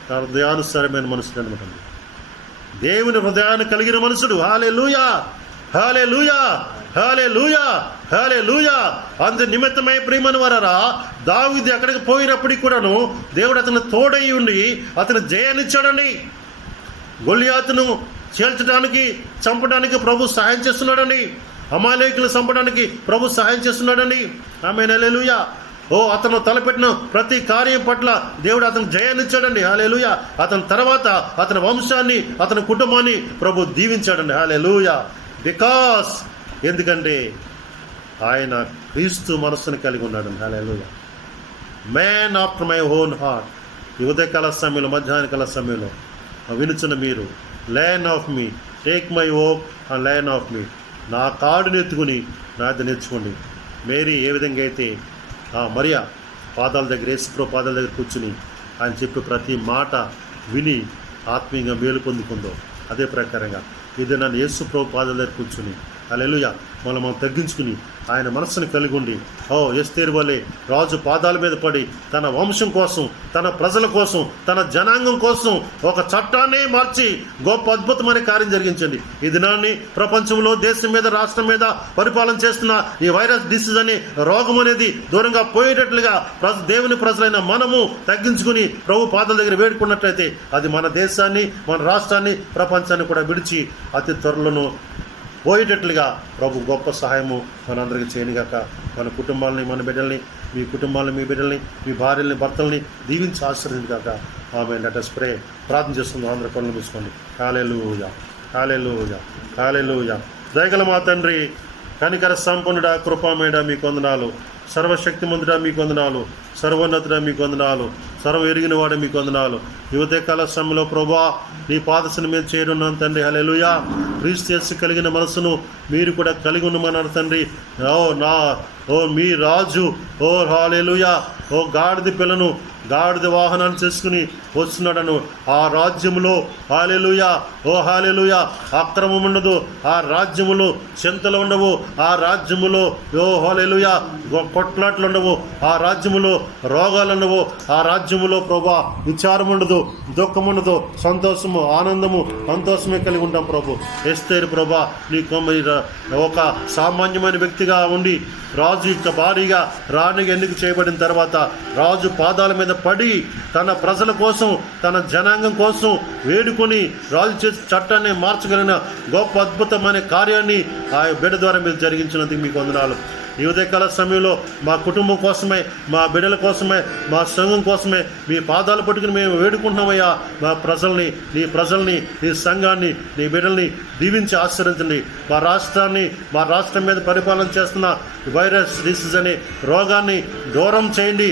నా హృదయానుసారమైన మనుషుడు అనమాట. దేవుని హృదయాన్ని కలిగిన మనుషుడు. హల్లెలూయా, హల్లెలూయా, హల్లెలూయా, హల్లెలూయా. అందు నిమిత్తమై ప్రియమైన వారా, దావీదు ఎక్కడికి పోయినప్పటికీ కూడాను దేవుడు అతను తోడై ఉండి అతను జయాన్నిచ్చాడండి. గొలియాతును చేల్చడానికి, చంపడానికి ప్రభు సహాయం చేస్తున్నాడండి. అమాలేకులు చంపడానికి ప్రభు సహాయం చేస్తున్నాడండి. ఆమేన్, హల్లెలూయా. అతను తలపెట్టిన ప్రతి కార్యం పట్ల దేవుడు అతను జయాన్నిచ్చాడండి. హల్లెలూయా. అతని తర్వాత అతని వంశాన్ని, అతని కుటుంబాన్ని ప్రభు దీవించాడండి. హల్లెలూయా. బికాస్ ఎందుకంటే ఆయన క్రీస్తు మనస్సును కలిగి ఉన్నాడండి. హల్లెలూయా. Man after my own heart. ఈ ఉదయకాల సమయంలో, మధ్యాహ్న కాల సమయంలో వినుచున్న మీరు, learn of me, take my yoke and learn of me. నా కాడుని ఎత్తుకుని నాది నేర్చుకోండి. మేరీ ఏ విధంగా అయితే మరియా పాదాల దగ్గర, యేసుప్రభు పాదాల దగ్గర కూర్చుని ఆయన చెప్పి ప్రతి మాట విని ఆత్మీయంగా మేలు పొందుకుందో, అదే ప్రకారంగా ఇది నన్ను యేసుప్రభు పాదాల దగ్గర కూర్చుని హల్లెలూయా మనం తగ్గించుకుని ఆయన మనస్సును కలిగి ఉండి ఎస్తేరు వలె రాజు పాదాల మీద పడి తన వంశం కోసం, తన ప్రజల కోసం, తన జనాంగం కోసం ఒక చట్టాన్ని మార్చి గొప్ప అద్భుతమైన కార్యం జరిగించండి. ఈ దినాన్ని ప్రపంచంలో, దేశం మీద, రాష్ట్రం మీద పరిపాలన చేస్తున్న ఈ వైరస్ డిసీజ్ అనే రోగం అనేది దూరంగా పోయేటట్లుగా దేవుని ప్రజలైన మనము తగ్గించుకుని ప్రభు పాదాల దగ్గర వేడుకున్నట్లయితే అది మన దేశాన్ని, మన రాష్ట్రాన్ని, ప్రపంచాన్ని కూడా విడిచి అతి త్వరలోనూ పోయేటట్లుగా ప్రభు గొప్ప సహాయము మనందరికీ చేయనుగాక. మన కుటుంబాలని, మన బిడ్డల్ని, మీ కుటుంబాలని, మీ బిడ్డల్ని, మీ భార్యల్ని, భర్తల్ని దీవించి ఆశీర్వదించుగాక. ఆమె లెట్ us pray. ప్రార్థన చేస్తుంది. అందరూ కళ్ళు మూసుకోండి. హల్లెలూయా, హల్లెలూయా, హల్లెలూయా. దయగల మా తండ్రి, కనికర సంపన్నుడా, కృపామేడా మీకు వందనాలు. సర్వశక్తిమంతుడా మీకు వందనాలు. సర్వోన్నతుడా మీకు వందనాలు. సర్వ ఎరిగిన వాడు మీకు వందనాలు. యువతే కాల సమయంలో ప్రభా నీ పాదశని మీద చేరున్నాను తండ్రి. హల్లెలూయా. క్రీస్తు యేసు కలిగిన మనసును మీరు కూడా కలిగి ఉండమన్నారు తండ్రి. మీ రాజు హల్లెలూయా గాడిద పిల్లను, గాడిద వాహనాన్ని చేసుకుని వస్తున్నాడను. ఆ రాజ్యములో హల్లెలూయా హల్లెలూయా అక్రమం ఉండదు. ఆ రాజ్యములో చింతలు ఉండవు. ఆ రాజ్యములో హల్లెలూయా కొట్లాట్లు ఉండవు. ఆ రాజ్యములో రోగాలు ఉండవు. ఆ రాజ్యములో ప్రభా విచారం ఉండదు, దుఃఖం ఉండదు. సంతోషము, ఆనందము, సంతోషమే కలిగి ఉంటాం ప్రభు. ఎస్తేరు ప్రభా నీకు ఒక సామాన్యమైన వ్యక్తిగా ఉండి రాజు రాజు యొక్క భారీగా రాణిగా ఎన్నిక చేయబడిన తర్వాత రాజు పాదాల మీద పడి తన ప్రజల కోసం, తన జనాంగం కోసం వేడుకొని రాజు చేసి చట్టాన్ని మార్చగలిగిన గొప్ప అద్భుతమైన కార్యాన్ని ఆ బిడ్డ ద్వారా మీరు జరిగించినందుకు మీకు వందనాలు. ఈ ఉదయకాల సమయంలో మా కుటుంబం కోసమే, మా బిడ్డల కోసమే, మా సంఘం కోసమే మీ పాదాలు పట్టుకుని మేము వేడుకుంటున్నామయ్యా. మా ప్రజల్ని, నీ సంఘాన్ని, నీ బిడ్డల్ని దీవించి ఆశీర్వదించండి. మా రాష్ట్రం మీద పరిపాలన చేస్తున్న వైరస్ డిసీజ్ అనే రోగాన్ని దూరం చేయండి.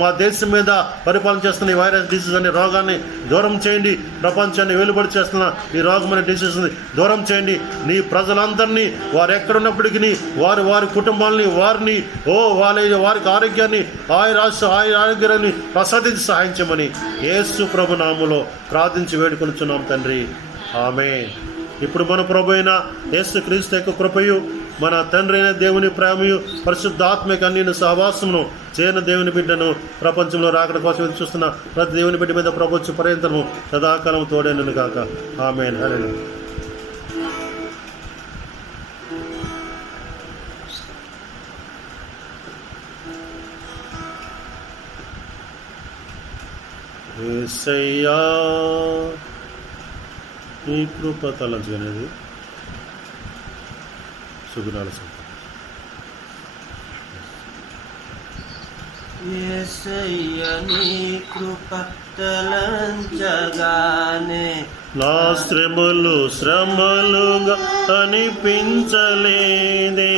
మా దేశం మీద పరిపాలన చేస్తున్న ఈ వైరస్ డిసీజ్ అనే రోగాన్ని దూరం చేయండి. ప్రపంచాన్ని వెలుబడి చేస్తున్న ఈ రోగమైన డిసీజ్ని దూరం చేయండి. నీ ప్రజలందరినీ వారు ఎక్కడున్నప్పటికీ వారి కుటుంబాలని వారికి ఆరోగ్యాన్ని, ఆరోగ్యాన్ని ప్రసాదించి సహాయం చేయమని యేసు ప్రభు నామములో ప్రార్థించి వేడుకొనుచున్నాం తండ్రి. ఆమేన్. ఇప్పుడు మన ప్రభు అయిన యేసు క్రీస్తు యొక్క కృపయు, మన తండ్రి అయిన దేవుని ప్రేమయు, పరిశుద్ధాత్మక అన్యుని సహవాసమును చేరిన దేవుని బిడ్డను ప్రపంచంలో రాకడ కోసం చూస్తున్న ప్రతి దేవుని బిడ్డ మీద ప్రభుత్వ పర్యంతరము సదాకాలం తోడేను గాక. ఆమేన్. హల్లెలూయా. యేసయ్యా నీ కృప తలంచుకునేది సుగుణాల సంపద. యేసయ్యా నీ కృప తలంచగానే నా శ్రమలుగా అనిపించలేదే.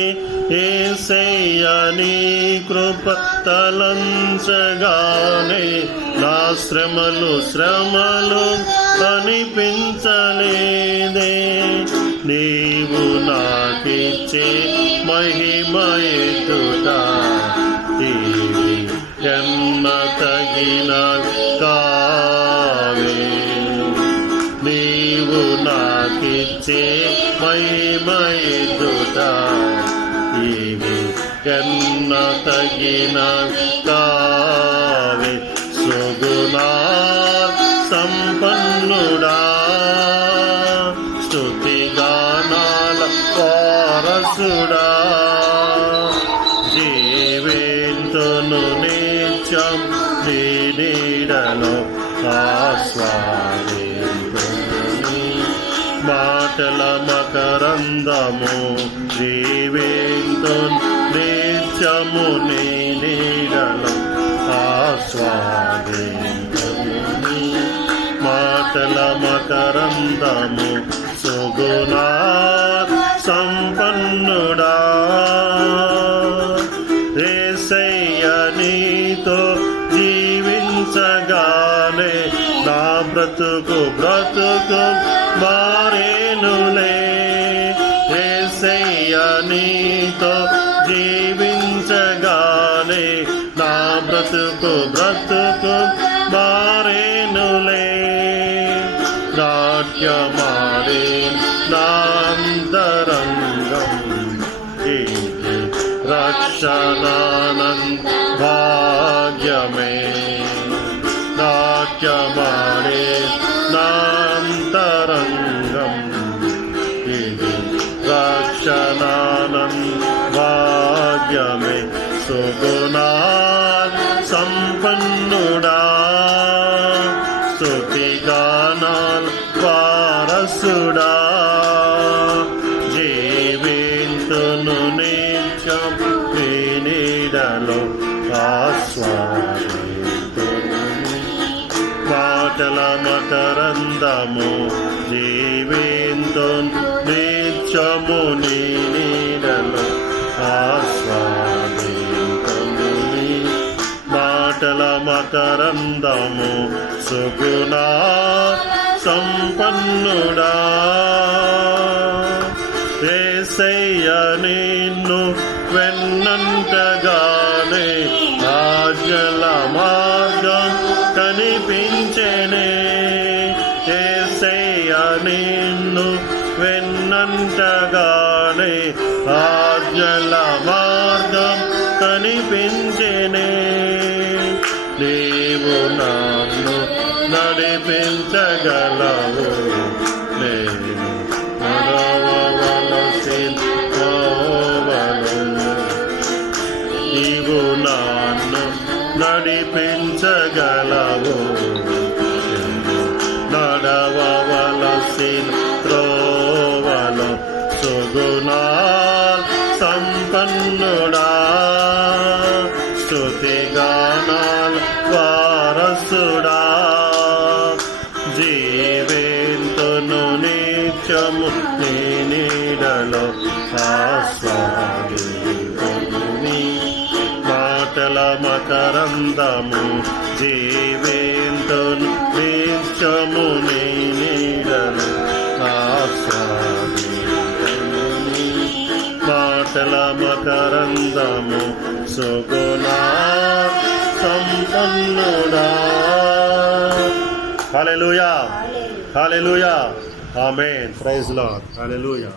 యేసయ్యా నీ కృప తలంచగానే నా శ్రమలు అనిపించలేదే. నీవు నాకిచ్చే మహిమ ఎదుట ఎన్న తగిన కావే. నీవు నాకిచ్చే మహిమ ఎదుట ఇవి ఎన్న తగిన కావే. సుగుణా సంపన్నుడా, స్తుతిగానాల వారసుడా, జీవింతును నిత్యం నీ నీడలో ఆస్వాదింతుని. మాటల మకరందము జీవింతును నిత్యము నీ నీడలో ఆస్వాదింతుని. మాటల మకరందము సుగుణా సంపన్నుడా. యేసయ్యా నీతో జీవించగానే నా బ్రతుకు మారేనులే. యేసయ్యా నీతో జీవించగానే నా బ్రతుకు మారేనులే. నాట్యమాడే నాంతరంగం రక్షణానంద భాగ్యమే. నాట్యమాడే నాంతరంగం ఇది రక్షణానంద భాగ్యమే. సుగుణా సంపన్నుడా, స్తుతిగానాల వారసుడా, జీవింతును నిత్యం నీ నీడలో ఆస్వాదింతుని. మాటల మకరందము జీవింతును నిత్యము నీ నీడలో ఆస్వాదింతుని. మాటల మకరందము సుగుణా సంపన్నుడా. యేసయ్యా నిన్ను వెన్నంటగానే ఆజ్ఞల మార్గం కనిపించెనే. యేసయ్యా నిన్ను వెన్నంటగానే ఆజ్ఞల మార్గం కనిపించెనే. నీవు నన్ను నడిపించగలవు, నేను నడవవలసిన నడిపించగలవు నడవవలసిన త్రోవలో సుగుణాల్ సంపన్నుడా స్తుతిగానాల్ వారసుడా జీవేంతును నిత్యము నీ నీడలో ఆస్వాదింతుని మాటల మకరందము జీవేంతును నిత్యము నీ నీడలో ఆస్వాదింతుని మాటల మకరందము సుగుణా సంపన్నుడా. హల్లెలూయా హల్లెలూయా ఆమేన్. Praise lord. హల్లెలూయా.